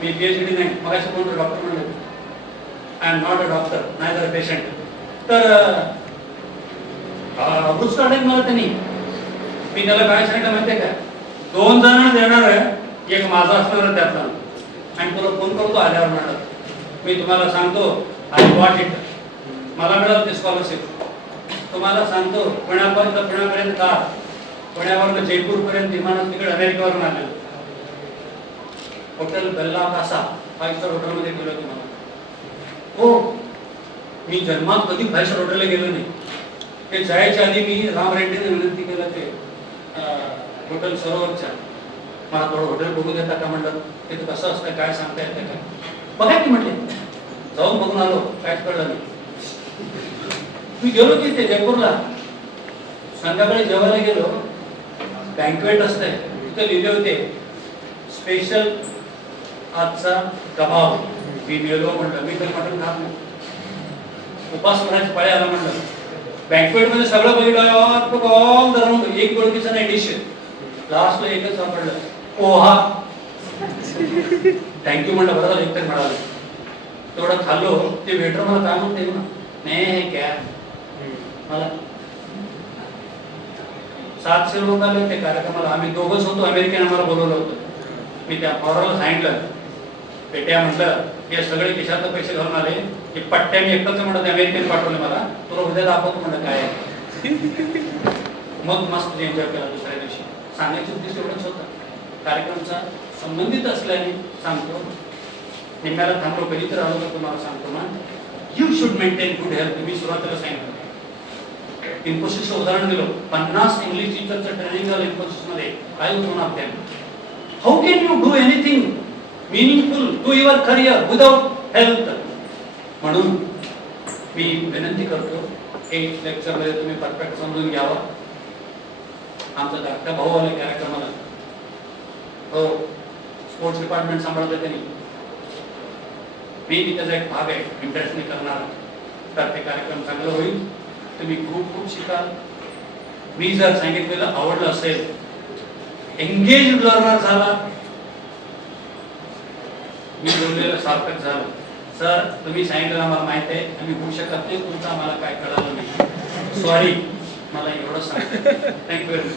मी पीएचडी नाही. मग असं कोणतं डॉक्टर म्हणले, I am not a doctor, neither a patient. तर बुस्टार्डिंग मला त्यांनी, मी त्याला काय सांगितलं माहितीये का? 2 जण देणार आहे, एक माझा असणार आहे त्यातला, आणि तुला फोन करतो आल्यावर म्हणाल. मी तुम्हाला सांगतो आय गॉट इट. मला मिळालं ते स्कॉलरशिप. तुम्हाला सांगतो पुण्यापर्यंत का, पुण्यावरून जयपूरपर्यंत विमानात तिकडे अमेरिकेवरून आलेलं. हॉटेल बेल्ला कासा 5 स्टार हॉटेलमध्ये गेलो तुम्हाला. हो, मी जन्मात कधी 5 स्टार हॉटेलला गेलो नाही. ते जायच्या आधी मी राम रेड्डीने विनंती केलं ते हॉटेल सरोवरच्या, मला थोडं हॉटेल बघू देता का म्हणलं. ते कसं असतं काय सांगता येतं काय? बघा की म्हटले. जाऊन बघून आलो, काहीच कळलं नाही. मी गेलो की ते जयपूरला, संध्याकाळी जेवायला गेलो, बँकवेट असतंय, तिथे लिहिले होते स्पेशल आजचा कबाब. मी गेलो म्हटलं मी तर मटण खात नाही, उपास करायचं पाळी आला म्हटलं. बँकवेट मध्ये सगळं बघितलं, ऑल द राऊंड एक गोळकीचं नाही डिश. लास्टला एकच सापडलं, पोहा. थँक्यू म्हणलं, बरं झालं एकटं मिळालं. तेवढं खाल्लो. ते वेटर मला काय म्हणते ना, नाही क्या मला 700 लोक आले ते कार्यक्रमाला. आम्ही दोघंच होतो, अमेरिकेने आम्हाला बोलवलं होतं. मी त्या फॉरला सांगितलं, पेट्या म्हटलं हे सगळे खिशात पैसे घालून आले की पट्ट्या मी एकटाच म्हणत अमेरिकेने पाठवले मला, तुला उद्या दाखवतो म्हणलं काय आहे. मग मस्त एन्जॉय केला. दुसऱ्या दिवशी सांगायचं उद्देश एवढंच होतं, कार्यक्रमचा संबंधित असल्याने सांगतो. निम्म्याला थांबलो, कधी तर आलो तर तुम्हाला सांगतो ना, you should maintain good health. मी सुरुवातीला सांगितलं, इन्फोसिसचं उदाहरण दिलं. 50 इंग्लिश टीचरचं ट्रेनिंग झालं इन्फोसिसमध्ये. I was one of them. How can you do anything meaningful to your career without health? म्हणून मी विनंती करतो, एक लेक्चर मध्ये तुम्ही परफेक्ट समजून घ्यावा. आमचा धाकटा भाऊ आला कार्यक्रमाला, हो स्पोर्ट्स डिपार्टमेंट सांभाळतो त्यांनी. मी त्याचा एक भाग आहे, इंटरेस्टने करणार. तर ते कार्यक्रम चांगलं होईल, तुम्ही खूप खूप शिकाल. मी जर सांगितलेलं आवडलं असेल, एंगेज लर्नर झाला, मी बोललेलं सार्थक झालं, सर तुम्ही सांगितलं आम्हाला माहित आहे आम्ही होऊ शकत नाही तुमचं आम्हाला काय कळालं नाही सॉरी मला एवढं सांगतो थँक्यू व्हेरी मच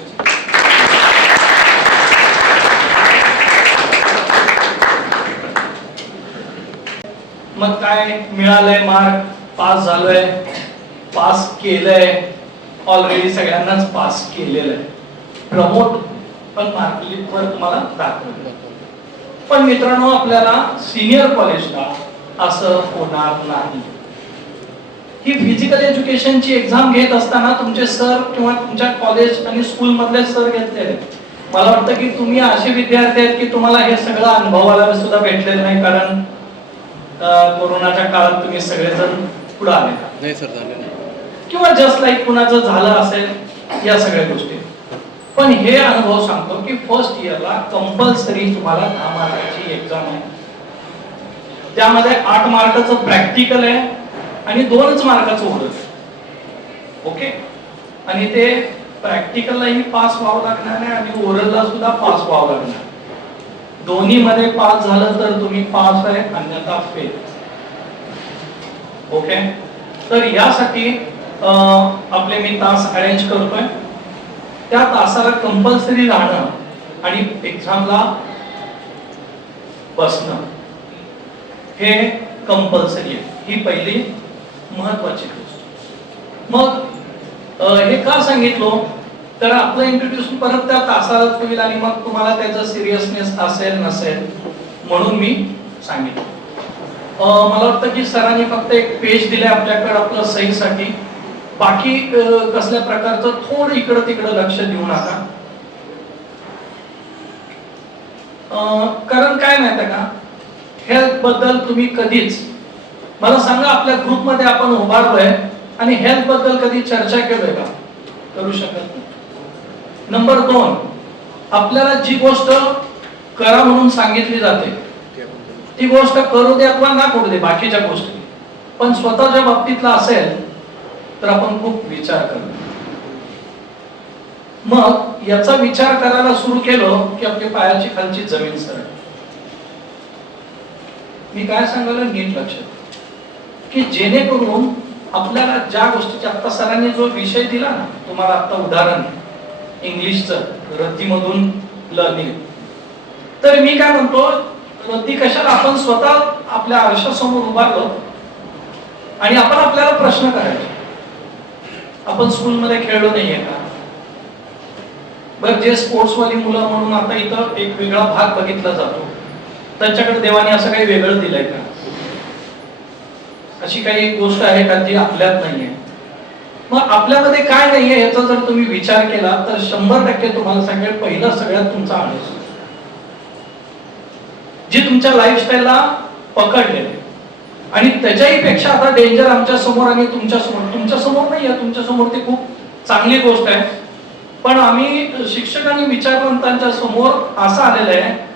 मग काय मिळालंय मार्क पास झालोय पास केलंय ऑलरेडी सगळ्यांनाच पास केलेलं आहे प्रमोट पण मार्कलीवर तुम्हाला दाखवलं पण मित्रांनो आपल्याला सिनियर कॉलेजला असं होणार नाही ही फिजिकल एज्युकेशनची एक्झाम घेत असताना तुमचे सर किंवा तुमच्या कॉलेज आणि स्कूल मधले सर घेतलेले मला वाटतं की तुम्ही असे विद्यार्थी आहेत की तुम्हाला हे सगळं अनुभवाला सुद्धा भेटलेलं नाही कारण कोरोनाच्या काळात तुम्ही सगळेजण पुढे आले नाही सर झाले नाही किंवा जस्ट लाईक कुणाचं झालं असेल या सगळ्या गोष्टी पण हे अनुभव सांगतो की फर्स्ट इयरला कंपल्सरी तुम्हाला 10 मार्काची एक्झाम आहे त्यामध्ये 8 मार्काचं प्रॅक्टिकल आहे आणि 2च मार्काचं ओरल ओके आणि ते प्रॅक्टिकललाही पास व्हावं लागणार आहे आणि ओरलला सुद्धा पास व्हावं लागणार दोन्ही मध्ये पास झालं तर तुम्ही पास आहे अन्यथा फेल ओके तर यासाठी आपले मी तास अरेंज करतोय त्या तासाला कंपल्सरी राहणं आणि एक्झामला बसणं हे कंपल्सरी आहे ही पहिली महत्वाची गोष्ट मग हे का सांगितलं तर आपलं इंट्रोड्यूशन परत त्या तासालाच होईल आणि मग तुम्हाला त्याचं सिरियसनेस असेल नसेल म्हणून मी सांगितलं मला वाटतं की सरांनी फक्त एक पेज दिले आपल्याकडे आपलं सहीसाठी बाकी कसल्या प्रकारचं थोडं इकडं तिकडं लक्ष देऊ नका कारण काय माहिती का हेल्थ बद्दल तुम्ही कधीच मला सांगा आपल्या ग्रुप मध्ये आपण उभारलोय आणि हेल्थ बद्दल कधी चर्चा केलोय का करू शकत नाही नंबर 2 आपल्याला जी गोष्ट करा म्हणून सांगितली जाते ती गोष्ट करू दे अथवा ना करू दे बाकीच्या गोष्टी पण स्वतःच्या बाबतीतला असेल तर आपण खूप विचार करतो मग याचा विचार करायला सुरू केलो की आपल्या पायाची खालची जमीन सरळ मी काय सांगायला नीट लक्षात की जेणेकरून आपल्याला ज्या गोष्टीचा आता सरांनी जो विषय दिला ना तुम्हाला आता उदाहरण इंग्लिशचं रद्दीमधून लर्निंग तर मी काय म्हणतो रद्दी कशाला आपण स्वतः आपल्या आरशासमोर उभारलो आणि आपण आपल्याला प्रश्न करायचे आपण स्कूलमध्ये खेळलो नाहीये का बरं जे स्पोर्ट्स वाली मुलं म्हणून आता इथं एक वेगळा भाग बघितला जातो त्यांच्याकडे देवाने असं काही वेगळं दिलंय का अशी काही गोष्ट आहे का जी आपल्यात नाहीये मग आपल्यामध्ये काय नाहीये याचा जर तुम्ही विचार केला तर 100% तुम्हाला सांगेल पहिलं सगळ्यात तुमचा आळस जी तुमच्या लाईफस्टाईलला पकडलेले आणि त्याच्याही पेक्षा आता डेंजर आमच्या समोर आणि तुमच्या समोर नाहीये तुमच्या समोर ती खूप चांगली गोष्ट आहे पण आम्ही शिक्षकांनी विचारवंतांच्या समोर असं आलेलं आहे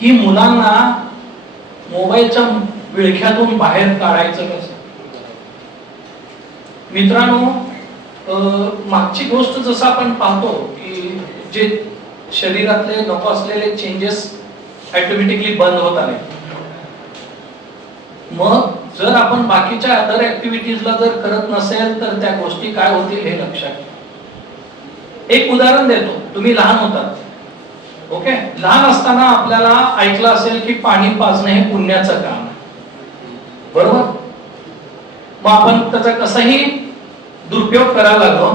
की मुलांना मोबाईलच्या विळख्यातून बाहेर काढायचं कसं मित्रांनो मागची गोष्ट जसं आपण पाहतो की जे शरीरातले नको असलेले चेंजेस ऑटोमॅटिकली बंद होत आले मग जर आपण बाकीच्या अदर ऍक्टिव्हिटीजला जर करत नसेल तर त्या गोष्टी काय होतील हे लक्षात एक उदाहरण देतो तुम्ही लहान होतात ओके लहान असताना आपल्याला ऐकलं असेल की पाणी पाजणे हे पुण्याचं काम आहे बरोबर मग आपण त्याचा कसाही दुरुपयोग करायला लागलो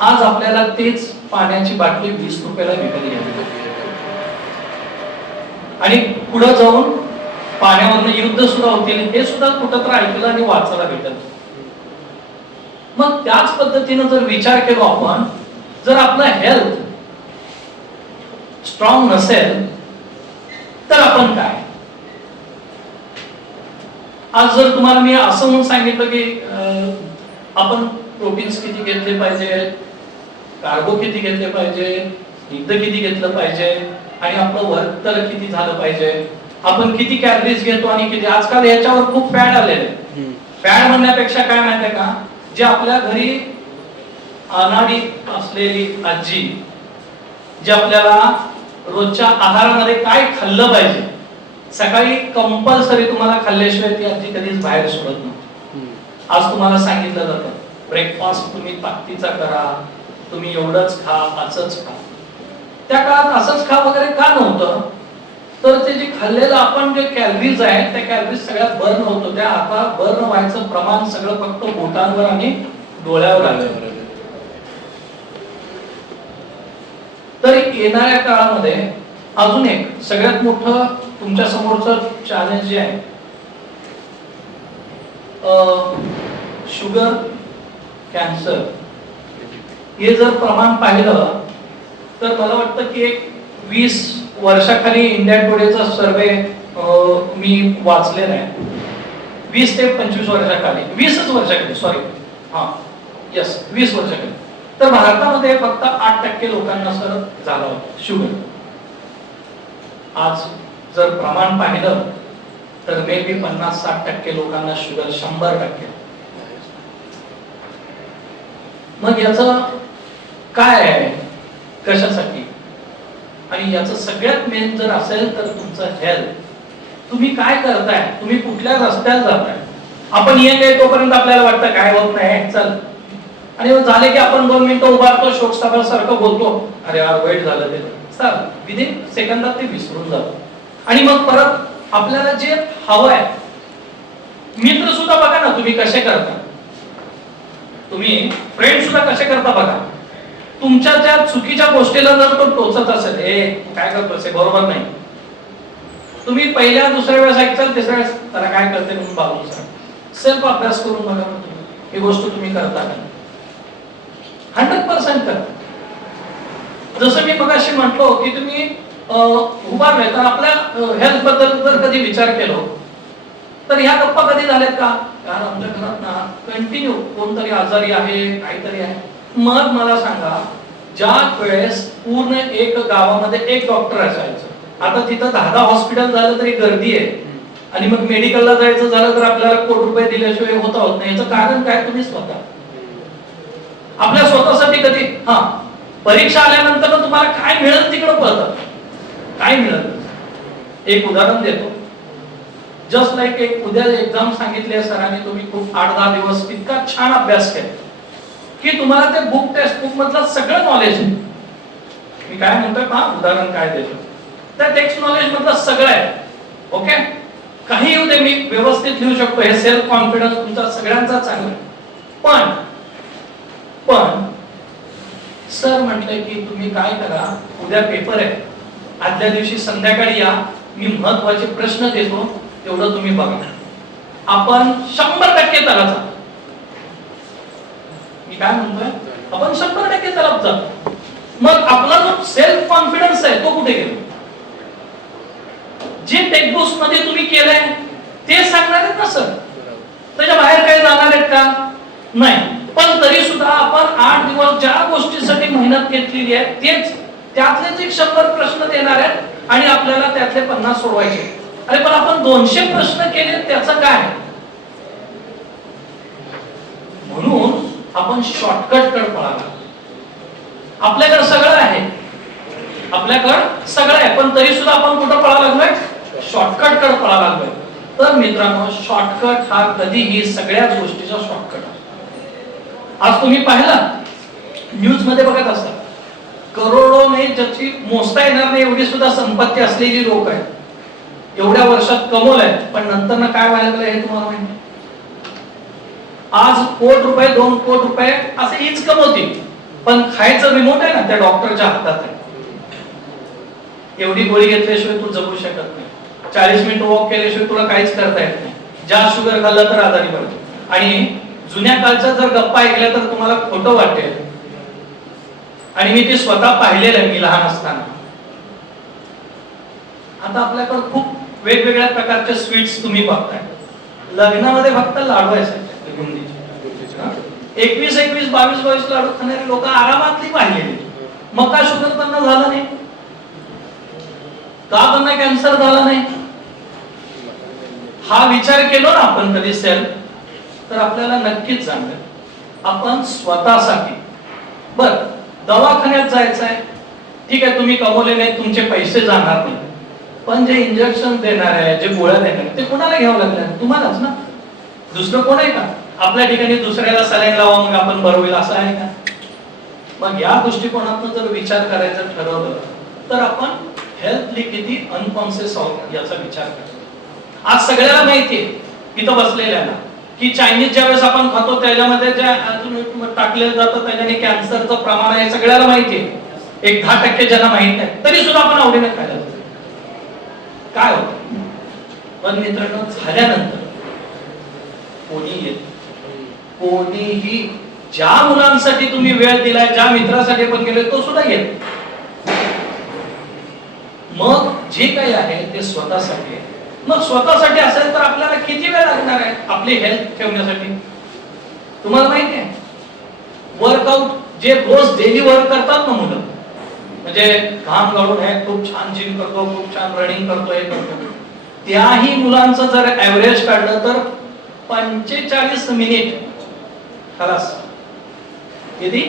आज आपल्याला तेच पाण्याची बाटली 20 रुपयाला विकत घ्यावी आणि पुढे जाऊन पाण्यावरनं युद्ध सुद्धा होतील हे सुद्धा कुठंतरी ऐकलं आणि वाचायला भेटत मग त्याच पद्धतीनं जर विचार केलो आपण जर आपलं हेल्थ स्ट्रॉंग नसेल तर आपण काय आज जर तुम्हाला मी असं म्हणून सांगितलं की आपण प्रोटीन्स किती घेतले पाहिजे कार्बो किती घेतले पाहिजे स्निग्ध किती घेतलं पाहिजे आणि आपलं वर्क तर किती झालं पाहिजे आपण किती कॅलरीज घेतो आणि किती आजकाल याच्यावर खूप फॅड आलेले फॅड म्हणण्यापेक्षा काय माहितीये का जे आपल्या घरी अनाडी असलेली आजी जे आपल्याला रोजच्या आहारामध्ये काय खाल्लं पाहिजे सकाळी कंपल्सरी तुम्हाला खाल्ल्याशिवाय ती आजी कधीच बाहेर सोडत नाही. आज तुम्हाला सांगितलं जातं ब्रेकफास्ट तुम्ही ताकदीचा करा, तुम्ही एवढंच खा, असंच खा. त्या काळात असंच खा वगैरे का नव्हतं? तर ते जे खाल्लेलं आपण जे कॅलरीज आहेत त्या कॅलरीज सगळ्या बर्न होत होत्या. आता बर्न व्हायचं प्रमाण सगळं फक्त बोटांवर आणि डोळ्यावर आलं. तर येणाऱ्या काळामध्ये अजून एक सगळ्यात मोठं तुमच्या समोरचं चॅलेंज जे आहे, शुगर, कॅन्सर, हे जर प्रमाण पाहिलं तर मला वाटतं की एक 20 वर्षाखाली इंडिया टुडेचा सर्वे मी वाचलेला आहे. 20 ते 25 वर्षाखाली, 20च वर्षाखाली, सॉरी, हा यस 20 वर्षाखाली, तर भारतामध्ये फक्त 8% लोकांना सर झालं होतं शुगर. आज जर प्रमाण पाहिलं तर मे बी 50-60% लोकांना शुगर, 100%. मग याचं काय आहे, कशासाठी? आणि याचं सगळ्यात मेन जर असेल तर तुमचं हेल्थ. तुम्ही काय करताय, तुम्ही कुठल्या रस्त्याला जाताय. आपण यंग आहे तोपर्यंत आपल्याला वाटतं काय होत नाही चल, आणि झाले की आपण 2 मिनिटं उभारतो, शोकसभा सारखं बोलतो, अरे यार वाईट झालं ते चल, विदिन सेकंदात ते विसरून जातो. आणि मग परत आपल्याला जे हवंय, मित्र सुद्धा बघा ना तुम्ही कसे करता, तुम्ही फ्रेंड सुद्धा कसे करता बघा. तुमच्या त्या चुकीच्या गोष्टीला जर तो टोचत असेल, हे काय करतोस, हे बरोबर नाही, तुम्ही पहिल्या दुसऱ्या वेळेस ऐकताल, तिसऱ्या वेळेस त्याला काय करते म्हणून बाबू सेल्फ अभ्यास करून बघा. ही गोष्ट तुम्ही करता का? 100% करा. जसं मी मगाशी म्हटलो की तुम्ही उभारले तर आपल्या हेल्थ बद्दल जर कधी विचार केलो तर ह्या गप्पा कधी झाल्यात का? यार आमच्या घरात ना कंटिन्यू कोणतरी आजारी आहे, काहीतरी आहे. मग मला सांगा, ज्या वेळेस पूर्ण एक गावामध्ये एक डॉक्टर असायचं, आता तिथं 10 हॉस्पिटल झालं तरी गर्दी आहे, आणि मग मेडिकलला जायचं झालं तर आपल्याला कोटी रुपये दिल्याशिवाय होत नाही. याचं कारण काय? तुम्ही स्वतः आपल्या स्वतःसाठी कधी परीक्षा आल्यानंतर तुम्हाला काय मिळेल तिकडे पळतात, काय मिळेल. एक उदाहरण देतो, जस्ट लाईक एक उद्या एक्झाम सांगितली आहे सरांनी, तुम्ही खूप 8-10 दिवस इतका छान अभ्यास केला की तुम्हाला ते बुक टेक्स्ट बुक मधलं सगळं नॉलेज आहे. मी काय म्हणतोय उदाहरण काय देतो, त्या टेक्स्ट नॉलेज मधलं सगळं आहे. ओके, काही येऊ दे, मी व्यवस्थित लिहू शकतो, हे सेल्फ कॉन्फिडन्स तुमचा सगळ्यांचा चांगला. पण सर म्हटले की तुम्ही काय करा, उद्या पेपर आहे, आदल्या दिवशी संध्याकाळी या, मी महत्वाचे प्रश्न देतो, तेवढं तुम्ही बघा. आपण 100% त्याला जा. मी काय म्हणतोय, आपण 100% त्याला जातो. मग आपला जो सेल्फ कॉन्फिडन्स आहे तो कुठे गेला? जे टेक्स्टबुक्स मध्ये तुम्ही केलंय ते सांगणार आहेत ना सर, त्याच्या बाहेर काय जाणार आहेत का? नाही. पण तरी सुद्धा आपण 8 दिवस ज्या गोष्टीसाठी मेहनत घेतलेली आहे तेच, त्यातलेच एक 100 प्रश्न देणार आहेत आणि आपल्याला त्यातले 50 सोडवायचे. अरे पण आपण 200 प्रश्न केले, त्याचं काय? म्हणून आपण शॉर्टकट कडे पळाला. आपल्याकडे सगळं आहे, आपल्याकडे सगळं आहे, पण तरी सुद्धा आपण कुठं पळायला लागलोय? शॉर्टकट कडे पळायला लागलोय. तर मित्रांनो, शॉर्टकट हा कधीही सगळ्याच गोष्टीचा शॉर्टकट आहे. आज तुम्ही पाहिला न्यूज मध्ये बघत असता, करोडोने ज्याची मोजता येणार नाही एवढी सुद्धा संपत्ती असलेली लोक आहेत, एवढ्या वर्षात कमवलंय, पण नंतर ना काय व्हायला लागलं हे तुम्हाला माहिती? आज 1 कोटी रुपये 2 कोटी रुपये असे हीच कमवतील, पण खायचं रिमोट आहे ना त्या डॉक्टरच्या हातात आहे. एवढी गोळी घेतल्याशिवाय तू जगू शकत नाही, 40 मिनिट वॉक केल्याशिवाय तुला काहीच करता येत नाही, जास्त शुगर खाल्लं तर आजारी पडतो. आणि जुन्या काळच्या जर गप्पा ऐकल्या तर तुम्हाला खोटं वाटेल, आणि मी ते स्वतः पाहिलेलं आहे, मी लहान असताना. आता आपल्याकडे खूप वेगवेगळ्या प्रकारचे स्वीट्स तुम्ही बघताय. लग्नामध्ये फक्त लाडू असायचे, 21-22 लाडू खाणारे लोक आरामातली पाहिलेली. मग का शुगर त्यांना झालं नाही? का त्यांना कॅन्सर झाला नाही? हा विचार केलो ना आपण कधी सेल्फ, तर आपल्याला नक्कीच जाणवेल आपण स्वतःसाठी. बर, दवाखान्यात जायचं आहे, ठीक आहे, तुम्ही कमवले नाही, तुमचे पैसे जाणार नाही, पण जे इंजेक्शन देणार आहे, जे गोळ्या देणार आहे, ते कोणाला घ्यावं लागणार? तुम्हालाच ना. दुसरं कोण आहे का? आपल्या ठिकाणी दुसऱ्याला सलाईन लावा मग आपण बरं होईल असं आहे का? मग या दृष्टिकोनातून जर विचार करायचं ठरवलं तर आपण हेल्थली किती अनकॉन्शियस आहोत याचा विचार करतो. आज सगळ्याला माहितीये इथं बसलेल्याला की चायनीज ज्या वेळेस आपण खातो त्याच्यामध्ये ज्या टाकलेलं जातं त्याच्याने कॅन्सरचं प्रमाण आहे सगळ्याला माहितीये. एक 10% ज्यांना माहित नाही तरी सुद्धा आपण आवडीने खायला जातो. काय होतं? पण मित्रांनो झाल्यानंतर कोणीही ज्या मुलांसाठी तुम्ही वेळ दिलाय, ज्या मित्रासाठी पण गेले तो सुद्धा येत. मग जे काही आहे ते स्वतःसाठी. मग स्वतःसाठी असेल तर आपल्याला किती वेळ लागणार आहे आपली हेल्थ ठेवण्यासाठी? तुम्हाला माहिती आहे वर्कआउट जे रोज डेली वर्क करतात ना मुलं, म्हणजे घाम गाळून आहे, खूप छान जिम करतो, खूप छान रनिंग करतो, हे करतो, त्याही मुलांचं जर ऍव्हरेज काढलं तर 45 मिनिट खलास. किती?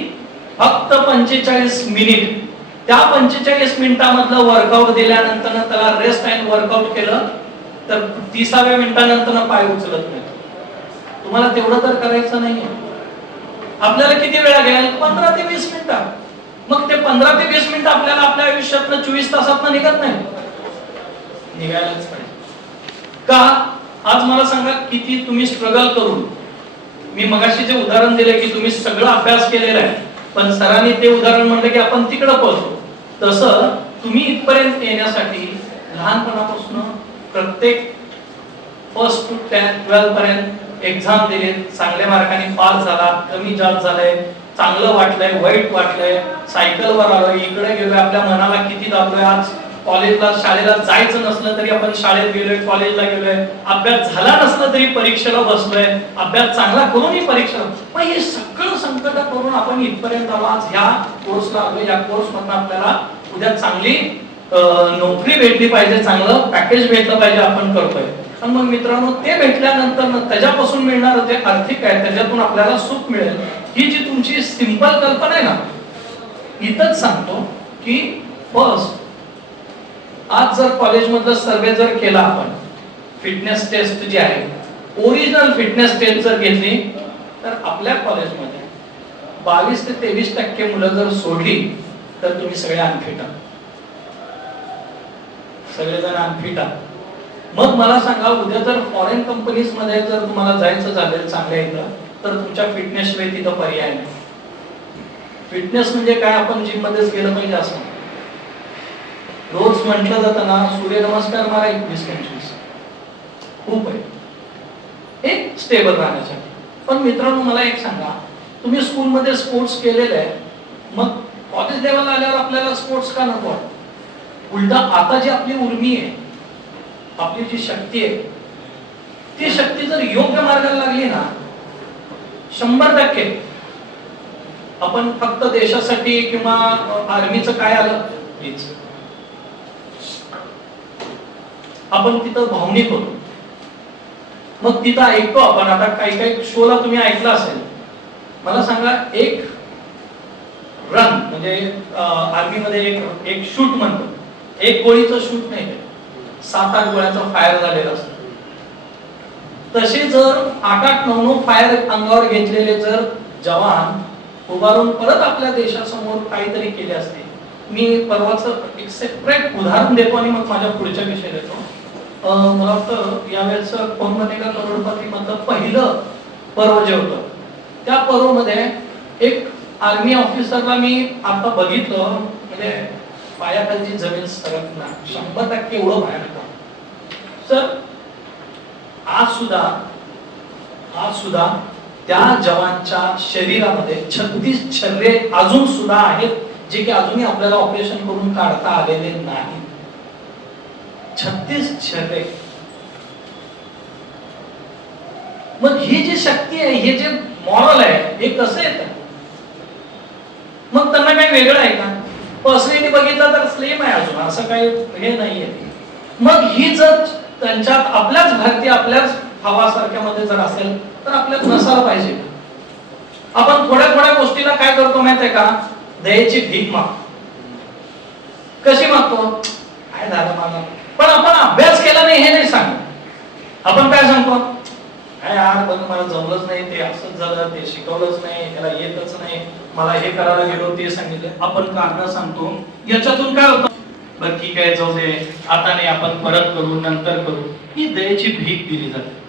फक्त 45 मिनिट. त्या 45 मिनिटामधलं वर्कआउट दिल्यानंतर त्याला रेस्ट अँड वर्कआउट केलं तर 30व्या मिनिटानंतर पाय उचलत नाही. तुम्हाला तेवढं तर करायचं नाहीये. आपल्याला किती वेळ लागेल? 15 ते 20 मिनिटं. मग ते 15 ते 20 मिनिटं आपल्याला आपल्या आयुष्यातनं 24 तासात निघत नाही. निघायलाच पाहिजे. का? आज मला सांगा किती तुम्ही स्ट्रगल करून, मी मगाशी जे उदाहरण दिले की तुम्ही सगळं अभ्यास केलेला आहे पण सरांनी ते उदाहरण म्हणलं की आपण तिकडं पळतो, तसं तुम्ही इथपर्यंत येण्यासाठी लहानपणापासून प्रत्येक फर्स्ट टू 12 पर्यंत एक्झाम दिली, चांगल्या मार्काने पास झाला, कमी जास्त झालंय, चांगलं वाटलंय, वाईट वाटलंय, सायकलवर आलोय, इकडे गेलोय, आपल्या मनाला किती दाबलोय. आज कॉलेजला शाळेला जायचं नसलं तरी आपण शाळेत गेलोय, कॉलेजला गेलोय, अभ्यास झाला नसला तरी परीक्षेला बसलोय, अभ्यास चांगला करूनही परीक्षा. मग हे सगळं संकट करून आपण इथपर्यंत आलो. आज ह्या कोर्सला आलो. या कोर्स मधून आपल्याला उद्या चांगली नोकरी भेटली पाहिजे, चांगलं पॅकेज भेटलं पाहिजे, आपण करतोय. आणि मग मित्रांनो ते भेटल्यानंतर त्याच्यापासून मिळणार जे आर्थिक आहे त्याच्यातून आपल्याला सुख मिळेल. ही जी तुमची सिंपल कल्पना आहे ना, इथंच सांगतो की फर्स्ट आज जर कॉलेज मधला सर्वे जर केला आपण, फिटनेस टेस्ट जी आहे, ओरिजिनल फिटनेस टेस्ट जर घेतली तर आपल्या कॉलेजमध्ये 22 ते 23% मुलं जर सोडली तर तुम्ही सगळे अनफिट आहात. सगळेजण अनफिट आहात. मग मला सांगा उद्या जर फॉरेन कंपनीज मध्ये जर तुम्हाला जायचं झालं चांगल्या इथं तर तुमच्या फिटनेस शिवाय तिथं पर्याय नाही. फिटनेस म्हणजे काय? आपण जिम मध्येच गेलं पाहिजे असं रोज म्हटलं जातं ना, सूर्यनमस्कार मारा 21-25 खूप आहे एक स्टेबल राहण्यासाठी. पण मित्रांनो मला एक सांगा, तुम्ही स्कूलमध्ये स्पोर्ट्स केलेले आहे, मग कॉलेज लेवलला आल्यावर आपल्याला स्पोर्ट्स का नको? उलटा आता जी आपली उर्मी आहे, आपली जी शक्ती आहे, ती शक्ती जर योग्य मार्गाला लागली ना 100% आपण फक्त देशासाठी किंवा आर्मीचं काय आलं प्लीज, आपण तिथं भावनिक होतो. मग तिथं ऐकतो आपण. आता काही काही शोला तुम्ही ऐकलं असेल, मला सांगा एक रन म्हणजे आर्मीमध्ये एक शूट म्हणतो, एक गोळीचं शूट नाही, 7-8 गोळ्याचा फायर झालेला असतो. तसे जर 8-8, 9-9 फायर अंगावर घेतलेले जर जवान उभारून परत आपल्या देशासमोर काहीतरी केले असते. मी परवाच एक सेपरेट उदाहरण देतो आणि मग माझ्या पुढच्या विषयाला येतो. मला वाटतं यावेळेस कोण बनेगा करोडपती मधलं पहिलं पर्व जे होतं त्या पर्वमध्ये एक आर्मी ऑफिसरला मी आता बघितलं, म्हणजे पायाखालची जमीन सरकणार 100% एवढं भयानक. सर आज सुद्धा त्या जवानच्या शरीरामध्ये 36 छर्रे अजून सुद्धा आहेत जे की अजूनही आपल्याला ऑपरेशन करून काढता आलेले नाही. 36 छर्रे. मग ही जी शक्ती आहे, हे जे मॉरल आहे, हे कसं येतं? मग त्यांना काही वेगळं आहे का? पर्सनॅलिटी बघितलं तर स्लेम आहे अजून, असं काही हे नाहीये. मग ही जर त्यांच्यात आपल्याच भारतीय आपल्याच भावासारख्या मध्ये जर असेल तर आपल्यात नसायला पाहिजे. आपण थोड्या थोड्या गोष्टीला काय करतो माहितीये का? दयेची भीक मागतो. कशी मागतो? काय झालं मला पण आपण अभ्यास केला नाही हे नाही सांगत. आपण काय सांगतो, काय यार पण मला जमलंच नाही, ते असंच झालं, ते शिकवलंच नाही, त्याला येतच नाही, मला हे करायला गेलो ते सांगितलं. आपण कारण सांगतो. याच्यातून काय होतं, बरं ठीक आहे जाऊ दे, आता नाही आपण परत करू, नंतर करू, ही दयेची भीक दिली जाते.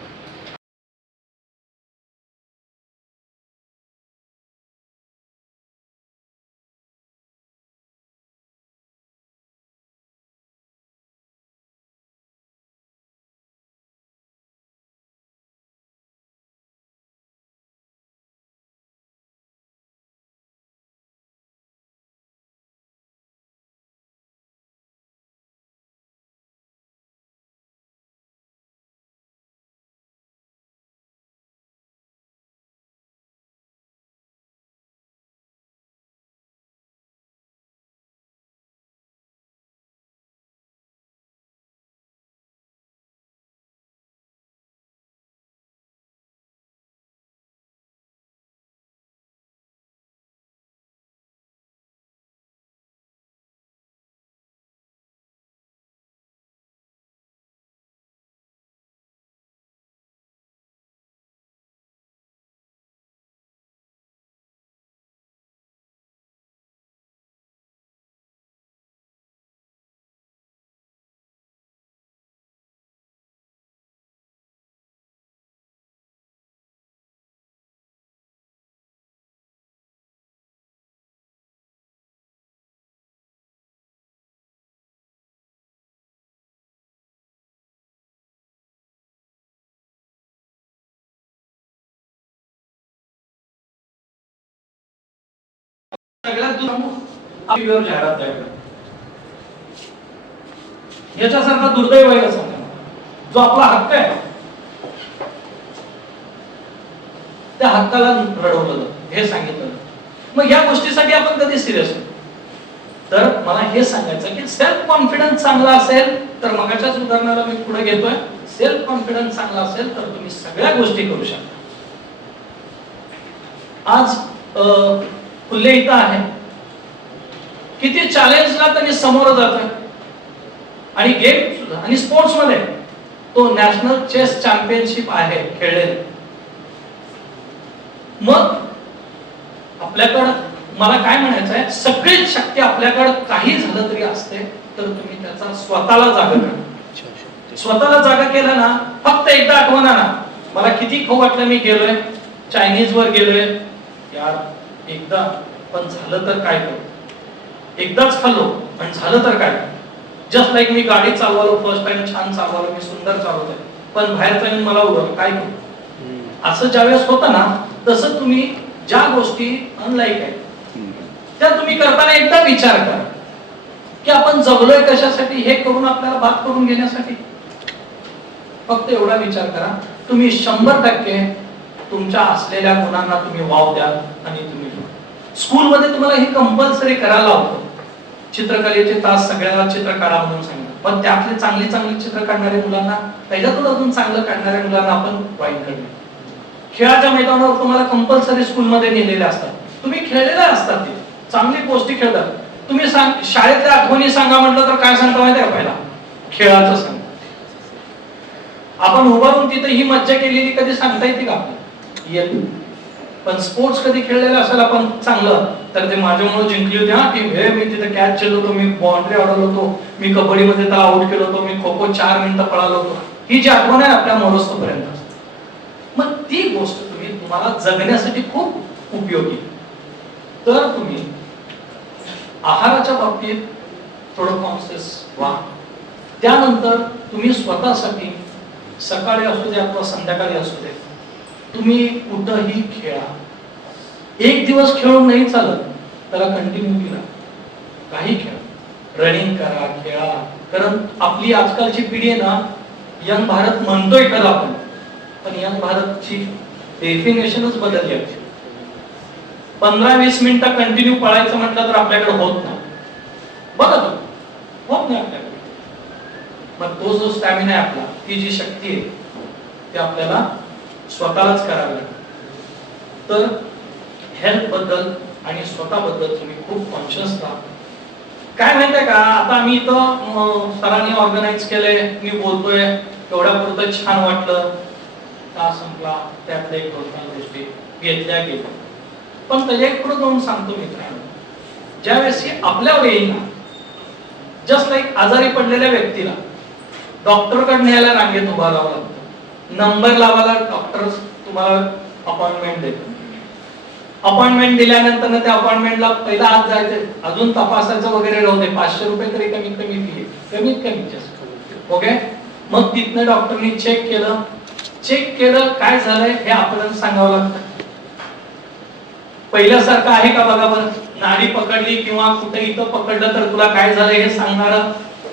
सगळ्यात दूर जाहिरात द्यावी. याच्यासारखा दुर्दैव आहे असं जो आपला हक्क आहे त्या हक्काला रडवलं हे सांगितलं. मग या गोष्टीसाठी आपण कधी सिरियस होतो. तर मला हे सांगायचं की सेल्फ कॉन्फिडन्स चांगला असेल तर मगाच्याच उदाहरणाला मी पुढे घेतोय, सेल्फ कॉन्फिडन्स चांगला असेल तर तुम्ही सगळ्या गोष्टी करू शकता. आज फुले इथं आहे, किती चॅलेंजला त्यांनी समोर जातोय आणि गेम सुद्धा आणि स्पोर्ट्स मध्ये तो नॅशनल चेस चॅम्पियनशिप आहे खेळलेला. मग आपल्याकडं मला काय म्हणायचं आहे, सगळीच शक्ती आपल्याकडं काही झालं तरी असते तर तुम्ही त्याचा स्वतःला जागा करा. स्वतःला जागा केलं ना, फक्त एकदा आठवण ना, मला किती खाऊ वाटलं, मी गेलोय चायनीज वर गेलोय यार एकदा, पण झालं तर काय करू, एकदाच खाल्लो पण झालं तर काय. जस्ट लाईक मी गाडी चालवलो फर्स्ट टाइम, छान चालवलो मी, सुंदर चालवतोय, पण बाहेर जाऊन मला उडवलं काय करू. असं ज्यावेळेस होतं ना, तसं तुम्ही ज्या गोष्टी अनलाईक आहेत त्या तुम्ही करताना एकदा विचार करा की आपण जगलोय कशासाठी, हे करून आपल्याला बात करून घेण्यासाठी. फक्त एवढा विचार करा, तुम्ही 100% तुमच्या असलेल्या गुणांना तुम्ही वाव द्या आणि तुम्ही स्कूल मध्ये तुम्हाला हे कंपल्सरी करायला लावतो. चित्रकलेचे तास सगळ्याला चित्र काढा म्हणून सांगितलं, पण त्यातले चांगली चांगली चित्र काढणाऱ्या मुलांना, त्याच्यातून अजून चांगलं काढणाऱ्या मुलांना आपण ड्रॉइंग करणे. खेळाच्या मैदानावर तुम्हाला कंपल्सरी स्कूल मध्ये नेलेले असतात, तुम्ही खेळलेले असतात, ते चांगली गोष्टी खेळतात. तुम्ही शाळेतल्या आठवणी सांगा म्हटलं तर काय सांगता माहिती आहे, पहिला खेळाचं सांग. आपण उभारून तिथे ही मज्जा केलेली कधी सांगता येते का आपल्याला, येत. पण स्पोर्ट्स कधी खेळलेला असेल आपण चांगलं तर ते माझ्यामुळे जिंकली होती, हा टीम हे, मी तिथे कॅच केलो होतो, मी बाउंड्री अडवलो होतो, मी कबड्डीमध्ये त्याला आउट केलं होतं, मी खो खो 4 मिनिटं पळालो होतो, ही जी आठवण आहे आपल्या मोरस्तोपर्यंत. मग ती गोष्ट तुम्हाला जगण्यासाठी खूप उपयोगी. तर तुम्ही आहाराच्या बाबतीत थोडं कॉन्शियस व्हा. त्यानंतर तुम्ही स्वतःसाठी सकाळी असू दे अथवा संध्याकाळी असू दे, तुम्ही कुठंही खेळा. एक दिवस खेळून नाही चालत, त्याला कंटिन्यू करा. काही खेळ, रनिंग करा, खेळा. कारण आपली आजकालची पिढी आहे ना, यंग भारत म्हणतोय खरं आपण, पण यंग भारतची डेफिनेशनच बदलली आहे. 15-20 मिनिटं कंटिन्यू पळायचं म्हटलं तर आपल्याकडे होत नाही, बघा तो होत नाही आपल्याकडे. मग तो जो स्टॅमिना आहे आपला, ती जी शक्ती आहे ती आपल्याला स्वतःलाच करावी लागते. तर हेल्थ बद्दल आणि स्वतःबद्दल तुम्ही खूप कॉन्शियस राहा. काय माहितीये का, आता आम्ही इथं सरांनी ऑर्गनाईज केलंय, मी बोलतोय, एवढ्या पुरतं छान वाटलं, तास संपला, त्यातल्या एक 2-3 गोष्टी घेतल्या गेल्या. पण त्याच्या एक पुढे जाऊन सांगतो मित्रांनो, ज्यावेळेस आपल्यावर येईल ना, जस्ट लाईक आजारी पडलेल्या व्यक्तीला डॉक्टरकडे न्यायला रांगेत उभा राहावं लागतं, नंबर लावायला डॉक्टर तुम्हाला अपॉइंटमेंट देतो. अपॉइंटमेंट दिल्यानंतर त्या अपॉइंटमेंटला पहिला आत जायचं, अजून तपासायचं वगैरे राहू दे, 500 रुपये तरी कमीत कमी फी आहे, कमीत कमी. ओके, मग तिथनं डॉक्टरनी चेक केलं काय झालंय हे आपल्याला सांगावं लागतं. पहिल्यासारखं आहे का बघा बरं, नाडी पकडली किंवा कुठे इथं पकडलं तर तुला काय झालंय हे सांगणार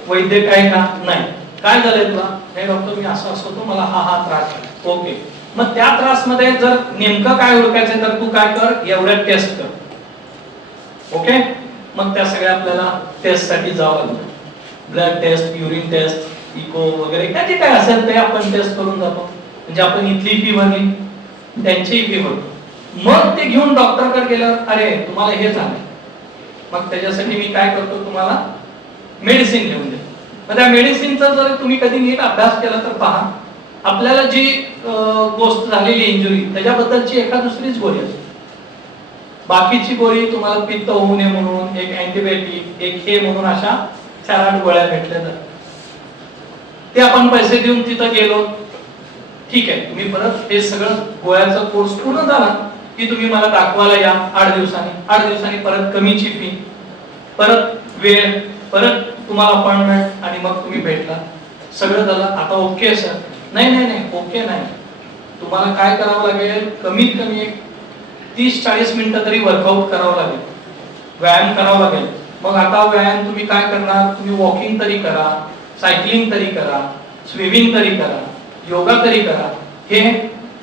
वैद्य काय का नाही, काय झालंय तुला, हे डॉक्टर मी असं होतो, मला हा त्रास आहे. ओके, मग त्या त्रास मध्ये जर नेमकं काय ओळखायचं तर तू काय कर, एवढ्या टेस्ट कर. ओके, मग त्या सगळ्या आपल्याला टेस्ट साठी जावं लागतं, blood test, urine test, echo वगैरे काय जे काय असेल ते आपण टेस्ट करून जातो. म्हणजे आपण इथली फी भरली, त्यांची फी भरतो. मग ते घेऊन डॉक्टरकडे गेल्यावर अरे तुम्हाला हे झालंय, मग त्याच्यासाठी मी काय करतो, तुम्हाला मेडिसिन लिहून देतो. मग त्या मेडिसिनचा जर तुम्ही कधी नीट अभ्यास केला तर पहा, आपल्याला जी गोष्ट झालेली इंजुरी त्याच्याबद्दलची एका दुसरीच गोळी असते. बाकीची गोळी तुम्हाला पित्त होऊ नये म्हणून एक अँटीबायोटिक, एक हे म्हणून अशा 4-8 गोळ्या भेटल्या जातात. ते आपण पैसे देऊन तिथं गेलो, ठीक आहे, तुम्ही परत हे सगळं गोळ्याचा कोर्स पूर्ण झाला की तुम्ही मला दाखवायला या 8 दिवसांनी परत कमीची फी, परत वेळ, परत तुम्हाला अपॉइंटमेंट, आणि मग तुम्ही भेटला, सगळं झालं. आता ओके सर, नाही ओके नाही, तुम्हाला काय करावं लागेल, कमीत कमी 30-40 मिनिटं तरी वर्कआउट करावं लागेल, व्यायाम करावा लागेल. मग आता व्यायाम तुम्ही काय करणार, तुम्ही वॉकिंग तरी करा, सायकलिंग तरी करा, स्विमिंग तरी करा, योगा तरी करा. हे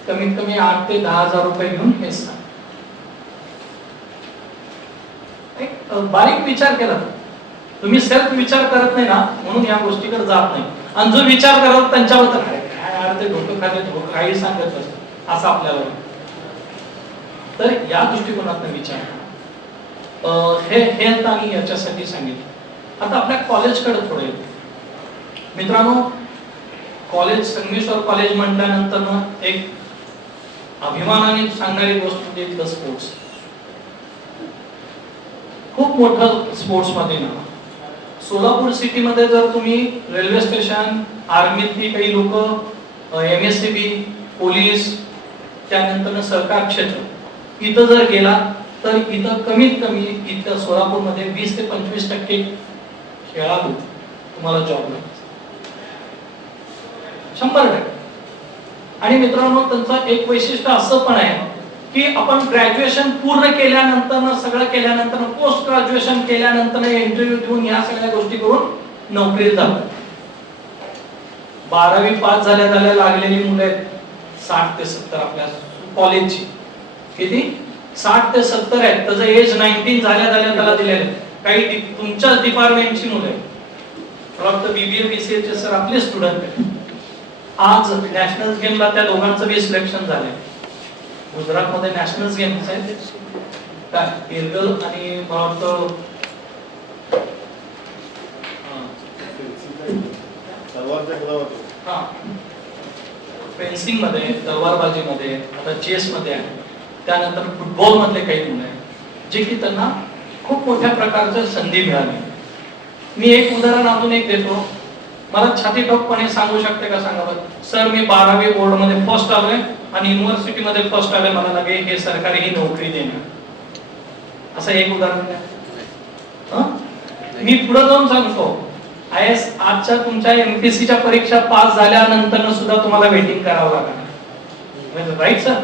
कमीत कमी 8 ते 10,000 रुपये घेऊन हे सांग. एक बारीक विचार केला, तुम्ही सेल्फ विचार करत नाही ना, म्हणून या गोष्टीकडे जात नाही. आणि जो विचार करत त्यांच्याबद्दल काय ते डोकं खाते, डोकं काही सांगत असतं असं आपल्याला. तर या दृष्टिकोनातून विचार, हे हेल्थ आणि याच्यासाठी सांगितलं. आता आपल्या कॉलेजकडे थोडं येतो मित्रांनो. कॉलेज, संगमेश्वर कॉलेज म्हटल्यानंतर ना एक अभिमानाने सांगणारी गोष्ट म्हणजे इथलं स्पोर्ट्स. खूप मोठं स्पोर्ट्स मध्ये ना, सोलापूर सिटी मध्ये जर तुम्ही रेल्वे स्टेशन, आर्मीतली काही लोक, MSCB, पोलीस, त्यानंतर सरकार क्षेत्र, इथं जर गेला तर इथं कमीत कमी इथं सोलापूर मध्ये 20 ते 25% खेळाडू तुम्हाला जॉब मिळतात, 100%. आणि मित्रांनो त्यांचं एक वैशिष्ट्य असं पण आहे की आपण ग्रॅज्युएशन पूर्ण केल्यानंतर, सगळं केल्यानंतर, पोस्ट ग्रॅज्युएशन केल्यानंतर इंटरव्ह्यू देऊन या सगळ्या गोष्टी करून नोकरीला जातात. 12वी पास झाल्या लागलेली मुलं आहेत 60 ते 70 आपल्या कॉलेजची. किती? 60 ते 70 आहेत. त्याचं एज 19 झाल्या त्याला दिलेलं आहे. काही तुमच्याच डिपार्टमेंटची मुलं आहेत, फक्त BBA BCA चे सर आपले स्टुडंट आहेत. आज नॅशनल गेमला त्या दोघांचं बी सिलेक्शन झालंय. गुजरात मध्ये नॅशनल गेम्स आहेत काय, इरगल आणि मला वाटतं फेन्सिंग मध्ये, तलवारबाजी मध्ये, आता चेस मध्ये आहे. त्यानंतर फुटबॉल मधले काही मुलं आहेत जे की त्यांना खूप मोठ्या प्रकारच्या संधी मिळाली. मी एक उदाहरण अजून एक देतो. मला छाती ठोकपणे सांगू शकते का, सांगा बरं सर, मी 12वी बोर्ड मध्ये फर्स्ट आलोय आणि युनिव्हर्सिटी मध्ये फर्स्ट आलोय, मला लगे हे सरकारी ही नोकरी देणार, असं एक उदाहरण द्या. मी पुढे जाऊन सांगतो, IAS आजच्या तुमच्या MPSC च्या परीक्षा पास झाल्यानंतर सुद्धा तुम्हाला वेटिंग करावं लागणार, राईट सर?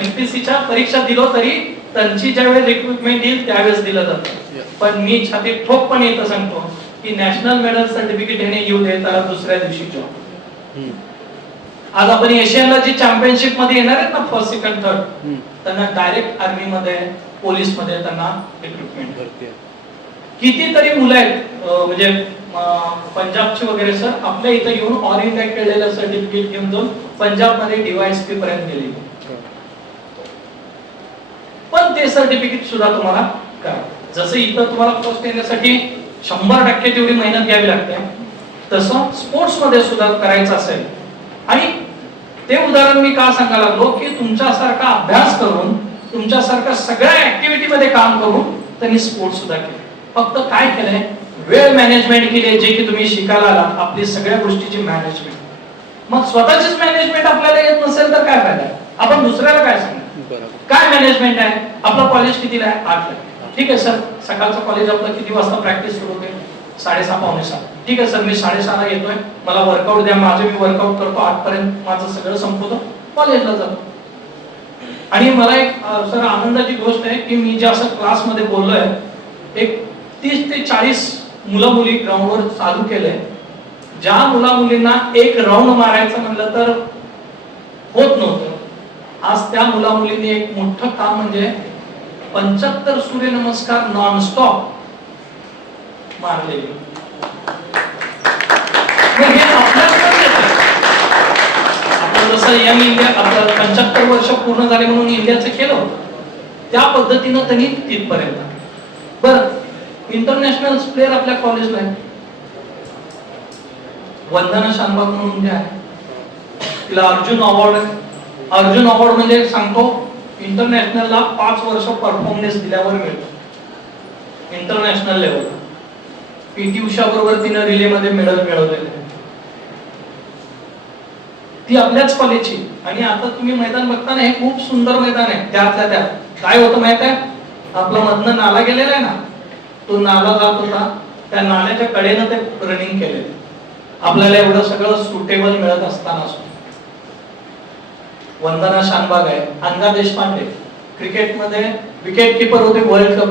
MPSC च्या परीक्षा दिलो तरी त्यांची ज्यावेळेस रिक्रुटमेंट येईल त्यावेळेस दिलं जातं. पण मी छाती ठोकपणे इथं सांगतो की नॅशनल मेडल सर्टिफिकेट हे येऊ दे त्याला दुसऱ्या दिवशी जॉब. आज आपण एशियनला जी चॅम्पियनशिप मध्ये येणार आहेत ना, फर्स्ट सेकंड थर्ड, त्यांना डायरेक्ट आर्मी मध्ये, पोलीस मध्ये त्यांना रिक्रुटमेंट करते. कितीतरी मुलं आहेत म्हणजे पंजाबचे वगैरे सर आपल्या इथं येऊन ऑल इंडिया केलेलं सर्टिफिकेट घेऊन जाऊन पंजाब मध्ये DYSP पर्यंत गेले. पण ते सर्टिफिकेट सुद्धा तुम्हाला करा. जसं इथं तुम्हाला फर्स्ट येण्यासाठी 100% तेवढी मेहनत घ्यावी लागते, तसं स्पोर्ट्समध्ये सुद्धा करायचं असेल. आणि ते उदाहरण मी का सांगायला लागलो की तुमच्यासारखा अभ्यास करून, तुमच्यासारखा सगळ्या ऍक्टिव्हिटी मध्ये काम करून त्यांनी स्पोर्ट्स सुद्धा केले. फक्त काय केलंय, वेळ मॅनेजमेंट केली, जे की तुम्ही शिकायला आलात, आपली सगळ्या गोष्टीची मॅनेजमेंट. मग स्वतःचीच मॅनेजमेंट आपल्याला येत नसेल तर काय फायदा? आपण दुसऱ्याला काय सांगणार? काय मॅनेजमेंट आहे? आपलं कॉलेज कितीला आहे? 8 ला. ठीक आहे सर, सकाळचं कॉलेज आपलं किती वाजता प्रॅक्टिस सुरू होते? 6:30 पावणे 7. ठीक आहे सर, मी 6:30 ला येतोय, मला वर्कआउट द्या, माझं मी वर्कआउट करतो, 8 पर्यंत माझं सगळं संपवतो, कॉलेजला जातो. आणि मला एक सर आनंदाची गोष्ट आहे की मी जे असं क्लासमध्ये बोललोय, एक 30 ते 40 मुलं मुली ग्राउंडवर चालू केलंय. ज्या मुला मुलींना एक राऊंड मारायचं म्हणलं तर होत नव्हतं, आज त्या मुला मुलींनी एक मोठं काम म्हणजे 75 सूर्यनमस्कार नॉनस्टॉप मारलेले. हे आपलं जसं यंग इंडिया, आपलं 75 वर्ष पूर्ण झाले म्हणून इंडियाचं केलं होतं, त्या पद्धतीनं त्यांनी तिथपर्यंत. बरं, इंटरनॅशनल प्लेअर आपल्या कॉलेजला आहे. वंदना शानबाग म्हणून जे आहे, तिला अर्जुन अवॉर्ड आहे. अर्जुन अवॉर्ड म्हणजे सांगतो, इंटरनॅशनलला 5 वर्ष परफॉर्मन्स दिल्यावर मिळतो इंटरनॅशनल लेवलला. पीटी उषा बरोबर तिनं रिले मध्ये मेडल मिळवलेलं आहे. ती आपल्याच कॉलेजची. आणि आता तुम्ही मैदान बघताना हे खूप सुंदर मैदान आहे. त्यातल्या त्यात काय होतं माहित आहे, आपला मधनं नाला गेलेला आहे ना, तो नाला जात होता, त्या नाल्याच्या कडेनं ते रनिंग केलेलं. आपल्याला एवढं सगळं सुटेबल मिळत असताना वंदना शानबाग आहे. अनघा देशपांडे क्रिकेटमध्ये विकेट किपर होते वर्ल्ड कप,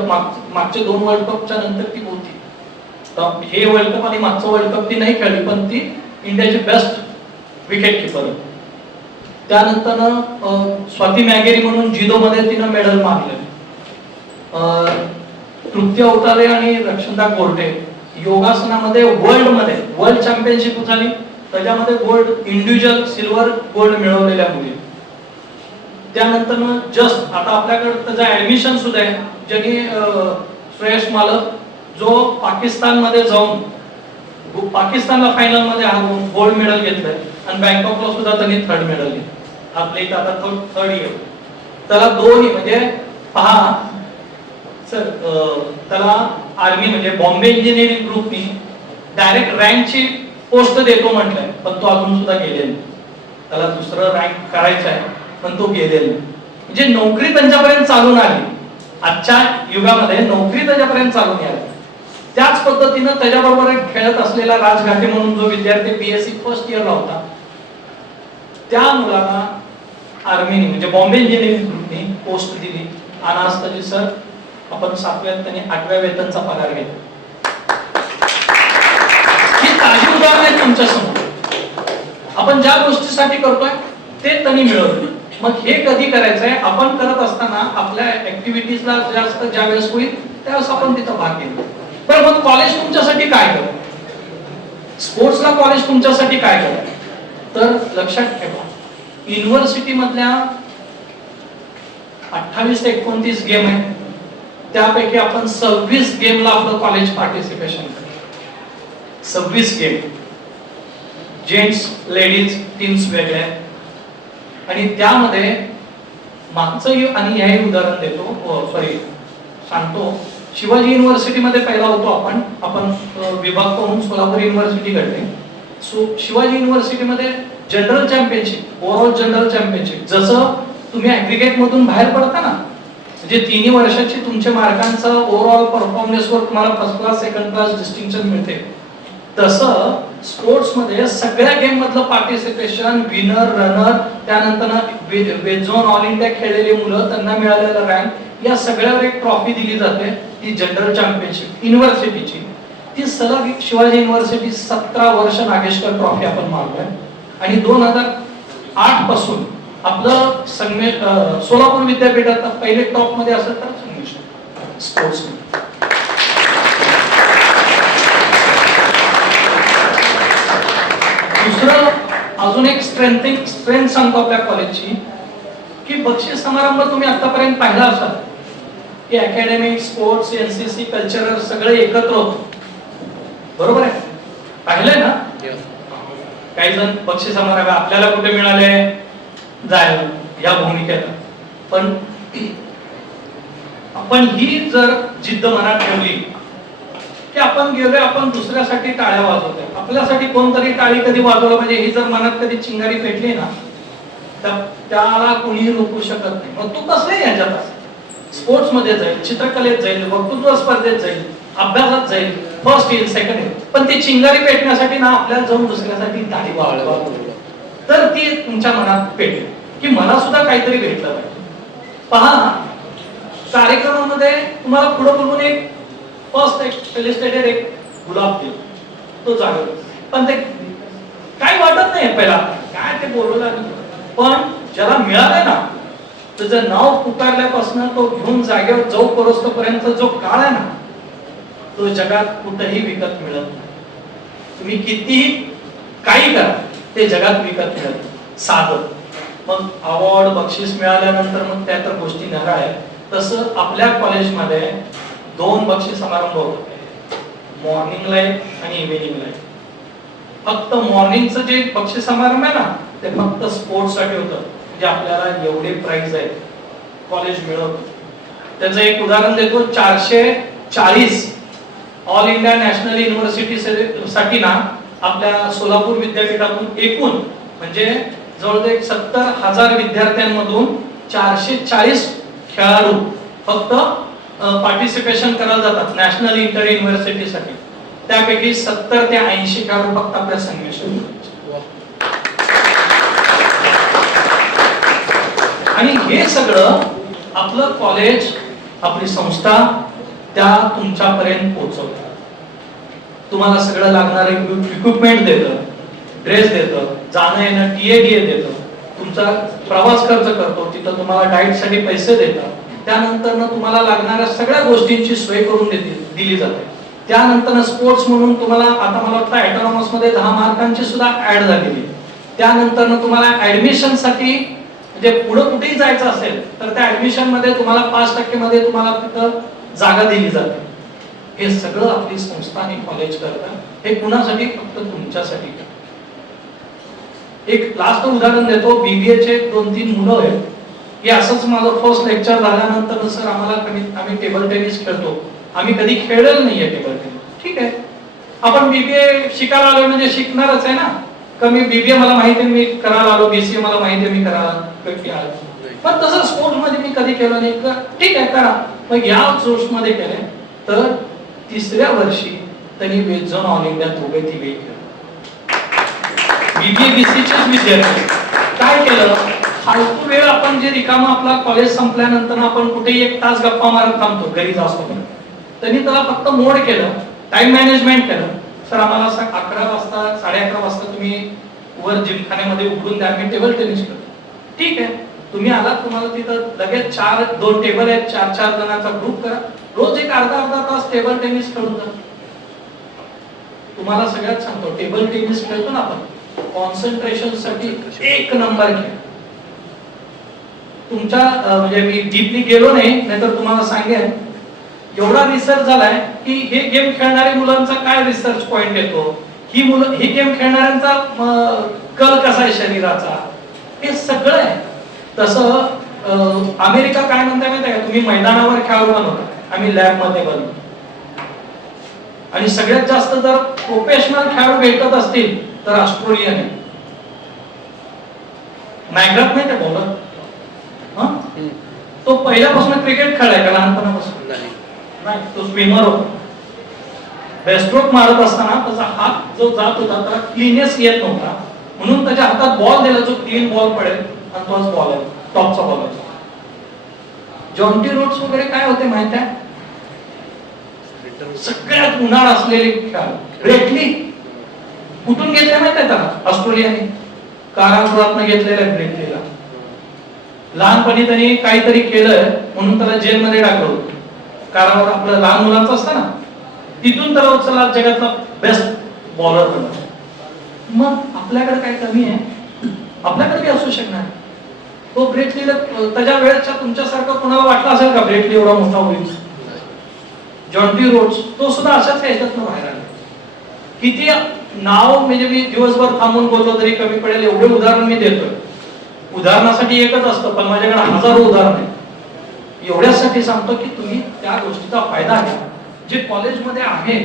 मागचे 2 वर्ल्ड कपच्या नंतर ती होती. हे वर्ल्ड कप आणि मागचं वर्ल्ड कप ती नाही खेळली, पण ती इंडियाची बेस्ट विकेट किपर होती. त्यानंतर स्वाती मॅगेरी म्हणून जिदो मध्ये तिनं मेडल मारले. तृप्ती अवतारे आणि रक्षिता गोरटे योगासनामध्ये वर्ल्ड चॅम्पियनशिप झाली, त्याच्यामध्ये गोल्ड इंडिव्हिज्युअल सिल्वर गोल्ड मिळवलेल्या मुली. त्यानंतर जस्ट आता आपल्याकडे त्याचं ऍडमिशन सुद्धा आहे, ज्यांनी श्रेयस मालक जो पाकिस्तान मध्ये जाऊन पाकिस्तानला फायनल मध्ये हरवून गोल्ड मेडल घेतलंय, आणि बँकॉकला सुद्धा त्यांनी 3rd मेडल घेतलं. आपल्या इथं आता तो 3rd इयर. त्याला दोन्ही म्हणजे पहा सर, त्याला आर्मी म्हणजे बॉम्बे इंजिनिअरिंग ग्रुपनी डायरेक्ट रँकची पोस्ट देतो म्हटलंय, पण तो अजून सुद्धा गेलेला नाही. त्याला दुसरं रँक करायचं आहे, पण तो गेलेला नाही. म्हणजे नोकरी त्यांच्यापर्यंत चालून आली. आजच्या युगामध्ये नोकरी त्याच्यापर्यंत चालून आली. त्याच पद्धतीनं त्याच्याबरोबर खेळत असलेला राजघाटे म्हणून जो विद्यार्थी बीएससी 1st इयरला होता, त्या मुलाला आर्मीने म्हणजे बॉम्बे इंजिनिअरिंग ग्रुपने पोस्ट दिली. आणि आज त्याची सर आपण 7व्या त्यांनी 8व्या वेतनचा पगार घेतला. ही ताजी उदाहरण आहे तुमच्या समोर. आपण ज्या गोष्टीसाठी करतोय ते त्यांनी मिळवलं. मग हे कधी करायचंय, आपण करत असताना आपल्या ऍक्टिव्हिटीजला जास्त ज्यावेळेस होईल त्यावेळेस आपण तिथं भाग घेतो. पण मग कॉलेज तुमच्यासाठी काय करत, स्पोर्ट्सला कॉलेज तुमच्यासाठी काय करत, तर लक्षात ठेवा, युनिव्हर्सिटी मधल्या 28 ते 29 गेम आहे, त्यापैकी आपण 26 गेमला आपलं कॉलेज पार्टिसिपेशन करतो. 26 गेम, जेंट्स लेडीज टीम्स वेगळे आहेत. आणि त्यामध्ये मागचं आणि हे उदाहरण देतो, सांगतो. शिवाजी युनिव्हर्सिटी मध्ये पहिला होतो आपण विभाग म्हणून सोलापूर युनिव्हर्सिटी घडली. शिवाजी युनिव्हर्सिटी मध्ये general championship, overall general championship, जसं तुम्ही ऍग्रीगेट मधून बाहेर पडता ना, म्हणजे 3 वर्षाची तुमच्या मार्कांचं ओव्हरऑल परफॉर्मन्स वर तुम्हाला 1st class 2nd class distinction मिळते, तसं स्पोर्ट्स मध्ये सगळ्या गेम मधलं पार्टिसिपेशन, विनर, रनर, त्यानंतर वेज झोन ऑल इंडिया खेळलेली मुलं त्यांना मिळालेला रँक, या सगळ्यावर एक ट्रॉफी दिली जाते, ती जनरल चॅम्पियनशिप युनिव्हर्सिटीची. ती सलग शिवाजी युनिव्हर्सिटी 17 वर्ष नागेशकर ट्रॉफी आपण मारलोय. आणि 2008 पासून आपलं सोलापूर विद्यापीठात पहिले टॉप मध्ये असेल तर संगमेश्वर स्पोर्ट्स. दुसरं अजून एक स्ट्रेंथ सांगतो आपल्या कॉलेजची, की बक्षीस समारंभ तुम्ही आतापर्यंत पाहिला असाल की अकॅडमिक, स्पोर्ट्स, एनसीसी, कल्चरल सगळे एकत्र होतो. बरोबर आहे, पाहिलंय ना? काही जण बक्षीस आम्हाला आपल्याला कुठे मिळाले जायला या भूमिकेला, पण आपण ही जर जिद्द मनात ठेवली की आपण गेलोय, आपण दुसऱ्यासाठी टाळ्या वाजवतोय, आपल्यासाठी कोणतरी टाळी कधी वाजवलं म्हणजे ही जर मनात कधी चिंगारी पेटली ना, तर त्याला कोणी रोखू शकत नाही. मग तू कसले याच्यात स्पोर्ट्स मध्ये जाईल, चित्रकलेत जाईल, वक्तृत्व स्पर्धेत जाईल, अभ्यासात जाईल, फर्स्ट येईल, सेकंड येईल, पण ती चिंगारी पेटण्यासाठी ना आपल्याला जाऊन दुसऱ्यासाठी टाळी वाजवावी, तर ती तुमच्या मनात पेटेल की मला सुद्धा काहीतरी भेटलं पाहिजे. पहा, कार्यक्रमामध्ये तुम्हाला पुढे बोलून एक फर्स्ट एक फेलिस्टेटेड एक गुलाब दिला, तो जागेल, पण ते काही वाटत नाही पहिला काय ते बोलवलं, पण ज्याला मिळालंय ना त्याचं नाव पुकारल्यापासून तो घेऊन जागेवर जाऊ पर्यंत जो काळ आहे ना, तो जगात कुठेही विकत मिळत नाही. तुम्ही कितीही काही करा, ते जगात विकत मिळत साधं. मग अवॉर्ड बक्षीस मिळाल्यानंतर मग त्या तर गोष्टी नव्या आहेत. तसं आपल्या कॉलेजमध्ये 2 बक्षीस समारंभ होते, मॉर्निंगला आणि इव्हिनिंगला. फक्त मॉर्निंगचं जे बक्षीस समारंभ आहे ना, ते फक्त स्पोर्ट्स साठी होतं, म्हणजे आपल्याला एवढे प्राइज आहेत कॉलेज मिळवतं. त्याचं एक उदाहरण देतो, 440 ऑल इंडिया नॅशनल युनिव्हर्सिटी साठी ना आपल्या सोलापूर विद्यापीठातून एकूण म्हणजे जवळजवळ 70,000 विद्यार्थ्यांमधून 440 खेळाडू फक्त पार्टिसिपेशन करायला जातात नॅशनल इंटर युनिव्हर्सिटी साठी. त्यापैकी 70 ते 80 खेळाडू फक्त आपल्या संघर्षात. आणि हे सगळं आपलं कॉलेज, आपली संस्था त्या तुमच्यापर्यंत पोहोचवतात. तुम्हाला सगळं लागणारं इक्विपमेंट देतं, ड्रेस देतं, जाणं येणं TADA देतं, तुमचा प्रवास खर्च करतो, तिथं तुम्हाला डाएट साठी पैसे देतात. त्यानंतर तुम्हाला लागणाऱ्या सगळ्या गोष्टींची सोय करून दिली जाते. त्यानंतर स्पोर्ट्स म्हणून तुम्हाला आता मला वाटतं ऑटोनॉमस मध्ये 10 मार्कांची सुद्धा ऍड झालेली. त्यानंतर तुम्हाला ऍडमिशन साठी म्हणजे पुढे कुठेही जायचं असेल तर त्या ऍडमिशन मध्ये तुम्हाला 5% मध्ये तुम्हाला तिथं जागा दिली जाते. हे सगळं आपली संस्था आणि कॉलेज करतात. हे कुणासाठी? फक्त तुमच्यासाठी. एक लास्ट उदाहरण देतो. BBA चे 2-3 मुलं आहेत की असंच माझं फर्स्ट लेक्चर झाल्यानंतर सर आम्ही टेबल टेनिस खेळतो. आम्ही कधी खेळलेलं नाहीये टेबल टेनिस. ठीक आहे, आपण BBA शिकायला आलोय म्हणजे शिकणारच आहे ना. कमी BBA मला माहिती आहे मी करायला आलो, BCA मला माहिती आहे मी करायला पण तसं स्पोर्ट्स मध्ये मी कधी केलं नाही. ठीक आहे, करा. मग या जोश मध्ये केले तर 3ऱ्या वर्षी त्यांनी वेज झोन ऑल इंडिया दोघे तिघे केलं. BBA BCAचेच विद्यार्थी काय केलं, फालतू वेळ आपण जे रिकामा आपला कॉलेज संपल्यानंतर आपण कुठेही 1 तास गप्पा मारत थांबतो घरी जातो, त्यांनी त्याला फक्त मोड केलं, टाइम मॅनेजमेंट केलं. सर आम्हाला 11 वाजता 11:30 वाजता तुम्ही वर जिमखान्यामध्ये उघडून द्या, मी टेबल टेनिस करतो. ठीक आहे, तुम्ही आलात, तुम्हाला तिथं लगेच 2 टेबल आहेत, 4 जणांचा ग्रुप करा, रोज एक अर्धा तास टेबल टेनिस खेळून जा. तुम्हाला सगळ्यात सांगतो, टेबल टेनिस खेळतो ना आपण, कॉन्सन्ट्रेशन साठी 1 नंबर खेळ. तुमच्या म्हणजे मी डीपली गेलो नाहीतर तुम्हाला सांगेन एवढा रिसर्च झालाय की हे गेम खेळणाऱ्या मुलांचा काय रिसर्च पॉइंट येतो, ही मुलं हे गेम खेळणाऱ्यांचा कल कसा आहे शरीराचा, हे सगळं आहे. तसं अमेरिका काय म्हणते माहिती आहे का, तुम्ही मैदानावर खेळाडू बनवता, आम्ही लॅब मध्ये बनवतो. आणि सगळ्यात जास्त जर प्रोफेशनल खेळाडू भेटत असतील तर ऑस्ट्रेलियन आहे. मॅग्राथ माहिती आहे बॉलर, तो पहिल्यापासून क्रिकेट खेळाय का लहानपणापासून? नाही, तो स्विमर होता. बेस्ट्रोक मारत असताना त्याचा हात जो जात होता त्याला क्लीनेस येत नव्हता, म्हणून त्याच्या हातात बॉल दिला जो क्लीन बॉल पडेल आणि तोच बॉल आहे, टॉपचा बॉल आहे. जॉन्टी रोड्स वगैरे काय होते माहित आहे, सगळ्यात उन्हाळ असलेले खेळ. ब्रेटली कुठून घेतले माहित आहे त्याला, ऑस्ट्रेलियाने कारागृहातून घेतलेल्या ब्रेटलीला. लहानपणी त्यांनी काहीतरी केलं म्हणून त्याला जेलमध्ये टाकलं होतं. कारावर आपलं लहान मुलांचं असतं ना, तिथून त्याला उचलला जगातला बेस्ट बॉलर बनला. मग आपल्याकडे काय कमी आहे, आपल्याकडे बी असू शकणार. तो ब्रेटलीला त्याच्या वेळेच्या तुमच्यासारखं कोणाला वाटलं असेल का ब्रेटली एवढा मोठा होईल? जॉन्टी रोड्स तो सुद्धा अशाच ह्याच्यातनं बाहेर आला. किती नाव म्हणजे मी दिवसभर थांबून बोललो तरी कमी पडेल एवढे उदाहरण मी देतोय. उदाहरणासाठी एकच असतं पण माझ्याकडे हजारो उदाहरण आहे. एवढ्यासाठी सांगतो की तुम्ही त्या गोष्टीचा फायदा घ्या. जे कॉलेजमध्ये आहे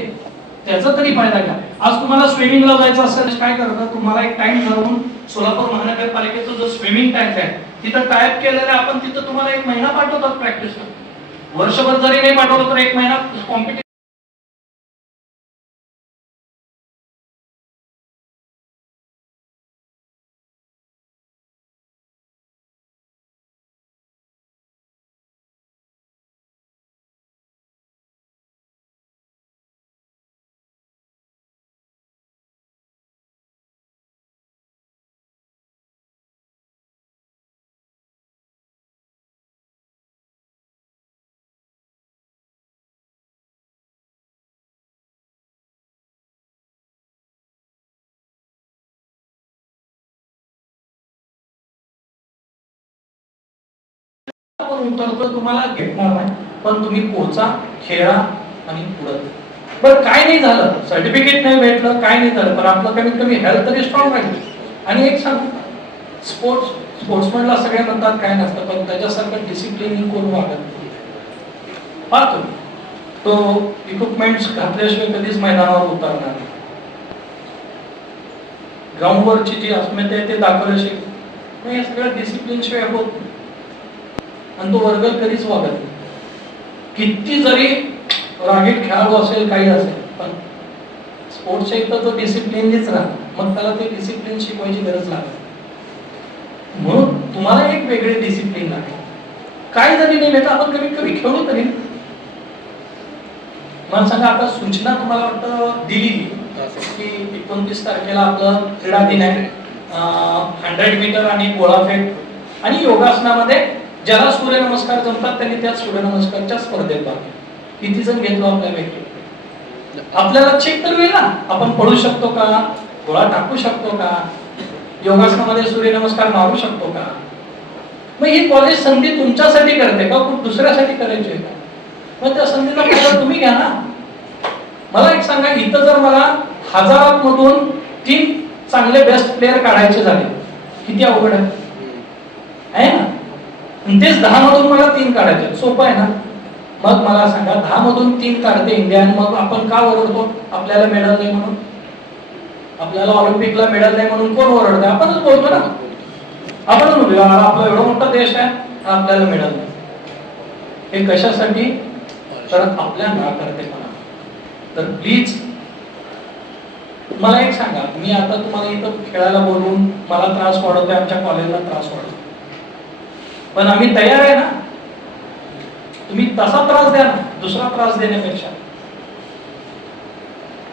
त्याचा तरी फायदा घ्या. आज तुम्हाला स्विमिंगला जायचं असेल काय करता, तुम्हाला एक टाइम ठरवून सोलापूर महानगरपालिकेचा जो स्विमिंग टँक आहे तिथं टाईप केलेलं आपण तिथं तुम्हाला 1 महिना पाठवतात प्रॅक्टिसला. वर्षभर जरी नाही पाठवलं तर 1 महिना कॉम्पिटिशन उतरतो तुम्हाला घेतणार नाही, पण तुम्ही पोचा, खेळा आणि पुढे. बरं काय नाही झालं, सर्टिफिकेट नाही भेटलं, काय नाही झालं, पण आपलं कमीत कमी हेल्थ तरी स्ट्रॉंग राहील. आणि एक सांग, स्पोर्ट्समॅनला सगळे म्हणतात काय नसतं, पण त्याच्यासारखं डिसिप्लिन कोण वागत नाही. पाहतो तो इक्विपमेंट्स घातल्याशिवाय कधीच मैदानावर उतरणार नाही. ग्राउंडवरची जी अस्मिता आहे ते दाखवल्याशिवाय हे सगळं डिसिप्लिन शिवाय होत नाही. आणि तो वर्ग कधीच वागत नाही. किती जरी रागीट खेळाडू असेल काही असेल पण स्पोर्ट्सच्या इथं तो डिसिप्लिनलीच राहतो. मग त्याला ते डिसिप्लिन शिकवायची गरज लागते. म्हणून तुम्हाला एक वेगळे डिसिप्लिन लागेल. काय जरी नाही भेटत आपण कमीत कमी खेळू तरी. मला सांगा आता सूचना तुम्हाला वाटतं दिली की 29 तारखेला आपलं क्रीडा दिन आहे. 100 मीटर आणि गोळाफेक आणि योगासनामध्ये ज्याला सूर्यनमस्कार जमतात त्यांनी त्या सूर्यनमस्कारच्या स्पर्धेत भाग घ्या. किती जण घेतलो आपल्यापैकी? आपल्याला चेक तर होईल ना, आपण पडू शकतो का, गोळा टाकू शकतो का, योगासनामध्ये सूर्यनमस्कार मारू शकतो का. मग ही कॉलेज संधी तुमच्यासाठी करते का खूप दुसऱ्यासाठी करायची आहे का? मग त्या संधीचा फायदा तुम्ही घ्या ना. मला एक सांगा, इथं जर मला हजारांमधून 3 चांगले बेस्ट प्लेयर काढायचे झाले, किती अवघड आहे ना. तेच 10 मधून मला 3 काढायचे, सोपं आहे ना. मग मला सांगा 10 मधून 3 काढते इंडिया, मग आपण का ओरडतो आपल्याला मेडल नाही म्हणून? आपल्याला ऑलिम्पिकला मेडल नाही म्हणून कोण ओरडते? आपणच बोलतो ना. आपणच बोलतो आपला एवढा मोठा देश आहे आपल्याला मेडल नाही. हे कशासाठी? तर आपल्या नाकर्तेपणा. तर प्लीज मला एक सांगा, मी आता तुम्हाला इथं खेळायला बोलवून मला त्रास वाढवतोय, आमच्या कॉलेजला त्रास वाढवतो, पण आम्ही तयार आहे ना. तुम्ही तसा त्रास द्या ना, दुसरा त्रास देण्यापेक्षा.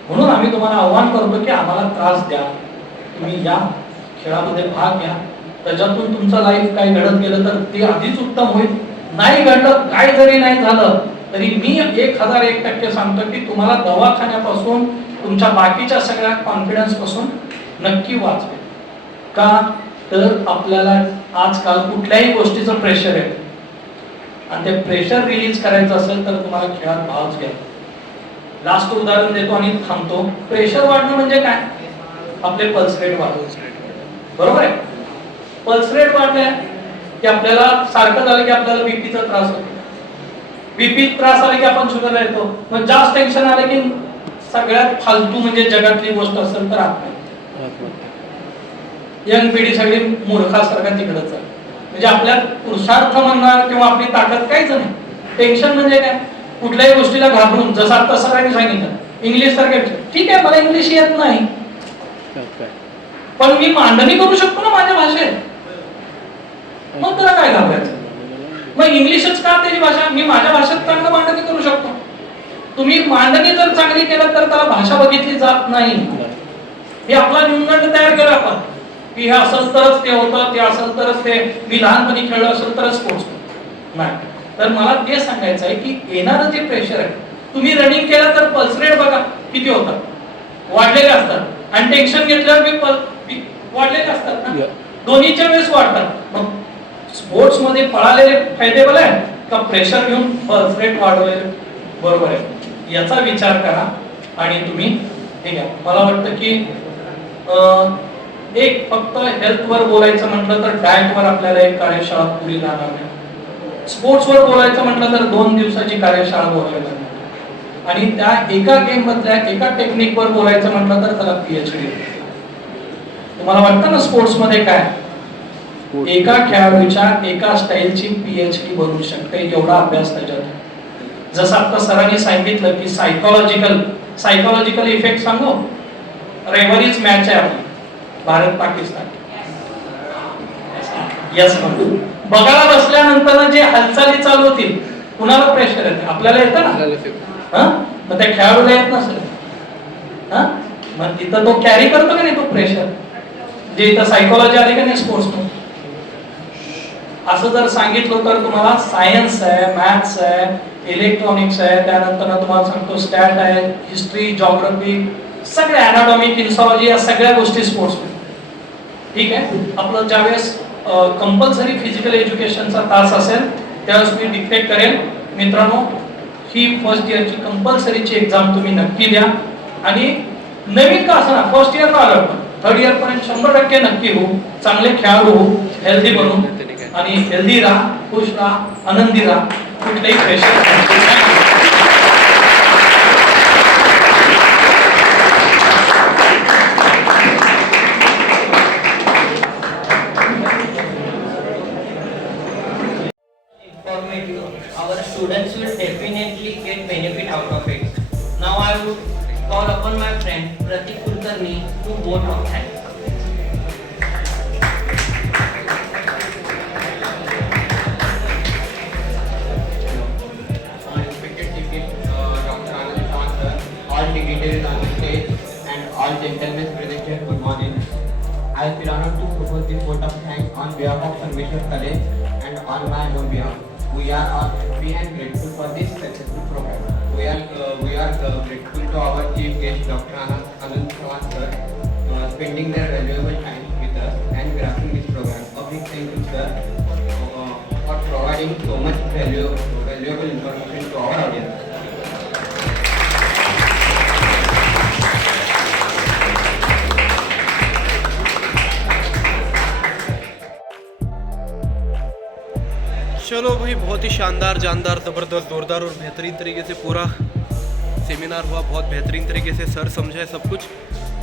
म्हणून आम्ही तुम्हाला आव्हान करतो की आम्हाला त्रास द्या, तुम्ही या खेळामध्ये भाग घ्या. त्याच्यातून तुमचं लाईफ काय घडत गेलं तर ते आधीच उत्तम होईल. नाही घडलं, काय जरी नाही झालं तरी मी 1001% सांगतो की तुम्हाला दवाखान्यापासून तुमच्या बाकीच्या सगळ्या कॉन्फिडन्स पासून नक्की वाचवेल. का तर आपल्याला आजकाल कुठल्याही गोष्टीचं प्रेशर आहे आणि ते प्रेशर रिलीज करायचं असेल तर तुम्हाला खेळात भागच घ्या. लास्ट उदाहरण देतो आणि थांबतो. प्रेशर वाढणं म्हणजे काय? आपले पल्स रेट वाढवणे, बरोबर आहे. पल्स रेट वाढले की आपल्याला सारखं झालं की आपल्याला बीपीचा त्रास होतो. बीपी त्रास आला की आपण शुगरला येतो. मग जास्त टेन्शन आलं की सगळ्यात फालतू म्हणजे जगातली गोष्ट असेल तर आत्महत्या. यंग पिढी सगळी मूर्खासारखा तिकडच आहे. म्हणजे आपल्यात पुरुषार्थ म्हणणार किंवा आपली ताकद काहीच नाही. टेन्शन म्हणजे काय? कुठल्याही गोष्टीला घाबरून, जसं आता सरांनी सांगितलं इंग्लिश सारखे. ठीक आहे, मला इंग्लिश येत नाही पण मी मांडणी करू शकतो ना माझ्या भाषेत. मग त्याला काय घाबरायचं? मग इंग्लिशच का त्याची भाषा? मी माझ्या भाषेत चांगलं मांडणी करू शकतो. तुम्ही मांडणी जर चांगली केलं तर त्याला भाषा बघितली जात नाही. हे आपला न्यूनगंड तयार केला आपण की हे असेल तरच ते होतं, ते असेल तरच ते, मी लहानपणी खेळलो असेल तरच स्पोर्ट्स नाही. तर मला ते सांगायचं आहे की येणारं जे प्रेशर आहे, तुम्ही रनिंग केलं तर पल्स रेट बघा किती होतात, वाढलेले असतात. आणि टेन्शन घेतल्यावर वाढलेले असतात ना, दोन्हीच्या वेळेस वाढतात. मग स्पोर्ट्स मध्ये पळालेले फायदेबल आहे का प्रेशर घेऊन पल्स रेट वाढवलेले बरोबर आहे? याचा विचार करा आणि तुम्ही ठीक आहे. मला वाटतं की एक फक्त हेल्थवर बोलायचं म्हटलं तर डाएटवर आपल्याला एक कार्यशाळा पुरी जाणार नाही. स्पोर्ट्सवर बोलायचं म्हटलं तर 2 दिवसाची कार्यशाळा बोलायला लागणार आणि त्या एका गेम मधल्या एका टेक्निकवर बोलायचं म्हटलं तर त्याला PhD. तुम्हाला वाटतं ना स्पोर्ट्स मध्ये काय एका खेळाडूच्या एका स्टाईलची PhD बनवू शकते एवढा अभ्यास त्याच्यात. जसं आता सरांनी सांगितलं की सायकोलॉजिकल इफेक्ट सांगू. रविवारीच मॅच आहे आपली भारत पाकिस्तान. यस म्हणतो बघायला बसल्यानंतर जे हालचाली चालू होतील कुणाला प्रेशर येते आपल्याला येतं ना. मग त्या खेळाडूला येत नसेल मग तिथं तो कॅरी करतो का नाही तो प्रेशर जे इथं सायकोलॉजी आली का नाही स्पोर्ट्स मध्ये. असं जर सांगितलं तर तुम्हाला सायन्स आहे, मॅथ्स आहे, इलेक्ट्रॉनिक्स आहे, त्यानंतर तुम्हाला सांगतो स्टॅट आहे, हिस्ट्री, जॉग्राफी, सगळे अनाटॉमी, फिजिओलॉजी या सगळ्या गोष्टी स्पोर्ट्स मध्ये. ठीक आहे. आपलं ज्यावेळेस कंपल्सरी फिजिकल एज्युकेशनचा तास असेल त्यावेळेस मी डिक्टेट करेल मित्रांनो ही फर्स्ट इयरची कंपल्सरीची एक्झाम तुम्ही नक्की द्या आणि नवीन का असं ना फर्स्ट इयर आलं पण थर्ड इयर पर्यंत 100% नक्की हो. चांगले खेळाडू हो, हेल्दी बनू आणि हेल्दी राहा, खुश राहा, आनंदी राहा. कुठलेही pressure our students will definitely get benefit out of it. Now I would call upon my friend Pratik Kulkarni to vote of thanks. Respected Chief Dr. Anand Khan sir, all dignitaries on the stage and all gentlemen present here, good morning. I feel honored to propose this vote of thanks on behalf of Sarveshwar College and on my own behalf. We are all happy and grateful for this successful program. We are grateful to our chief guest Dr. Anand Khan sir, spending their valuable time with us and crafting this program. A big thank you sir for providing so much valuable information to our audience. चलो भाई बहुत ही शानदार, जानदार, ज़बरदस्त, ज़ोरदार और बेहतरीन तरीके से पूरा सेमिनार हुआ. बहुत बेहतरीन तरीके से सर समझाए सब कुछ,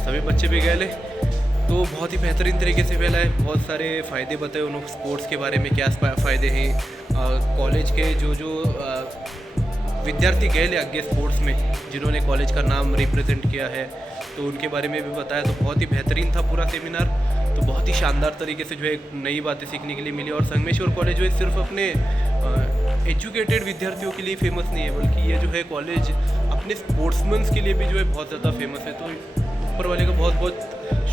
सभी बच्चे भी गए ले तो बहुत ही बेहतरीन तरीके से फैलाए. बहुत सारे फ़ायदे बताए उन्होंने स्पोर्ट्स के बारे में, क्या फ़ायदे हैं. कॉलेज के जो विद्यार्थी गए ले आगे स्पोर्ट्स में, जिन्होंने कॉलेज का नाम रिप्रेजेंट किया है, तो उनके बारे में भी बताया. तो बहुत ही बेहतरीन था पूरा सेमिनार. तो बहुत ही शानदार तरीके से जो है नई बातें सीखने के लिए मिली. और संगमेश्वर कॉलेज जो है सिर्फ अपने एजुकेटेड विद्यार्थियों के लिए फेमस नहीं है, बल्कि ये जो है कॉलेज अपने स्पोर्ट्समैन्स के लिए भी जो है बहुत ज़्यादा फेमस है. तो ऊपर वाले का बहुत बहुत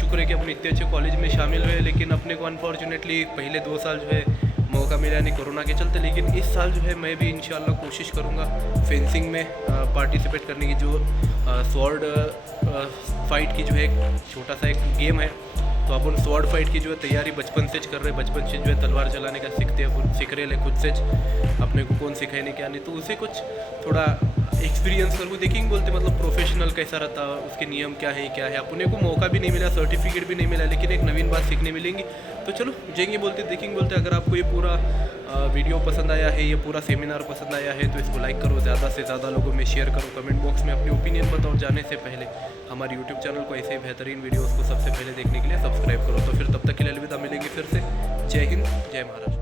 शुक्र है कि अपने इतने अच्छे कॉलेज में शामिल हुए. लेकिन अपने को अनफॉर्चुनेटली पहले 2 साल जो है मौका मिला नहीं कोरोना के चलते. लेकिन इस साल जो है मैं भी इंशाल्लाह कोशिश करूँगा फेंसिंग में पार्टिसिपेट करने की. जो स्वॉर्ड फाइट की जो है छोटा सा एक गेम है, तो अपन स्वॉर्ड फाइट की जो है तैयारी बचपन से कर रहे. बचपन से जो है तलवार चलाने का सीखते हैं, सीख रहे खुद से. अपने को कौन सिखाए नहीं क्या नहीं, तो उसे कुछ थोड़ा एक्सपीरियंस करके देखेंगे. बोलते मतलब प्रोफेशनल कैसा रहता, उसके नियम क्या है. अपने को मौका भी नहीं मिला, सर्टिफिकेट भी नहीं मिला, लेकिन एक नवीन बात सीखने मिलेंगी. तो चलो जाएंगे, बोलते देखेंगे. बोलते अगर आपको ये पूरा वीडियो पसंद आया है, ये पूरा सेमिनार पसंद आया है, तो इसको लाइक करो, ज़्यादा से ज़्यादा लोगों में शेयर करो, कमेंट बॉक्स में अपनी ओपिनियन बताओ. जाने से पहले हमारे यूट्यूब चैनल को ऐसे ही बेहतरीन वीडियोज़ को सबसे पहले देखने के लिए सब्सक्राइब करो. तो फिर तब तक के लिए अलविदा, मिलेंगे फिर से. जय हिंद, जय महाराष्ट्र.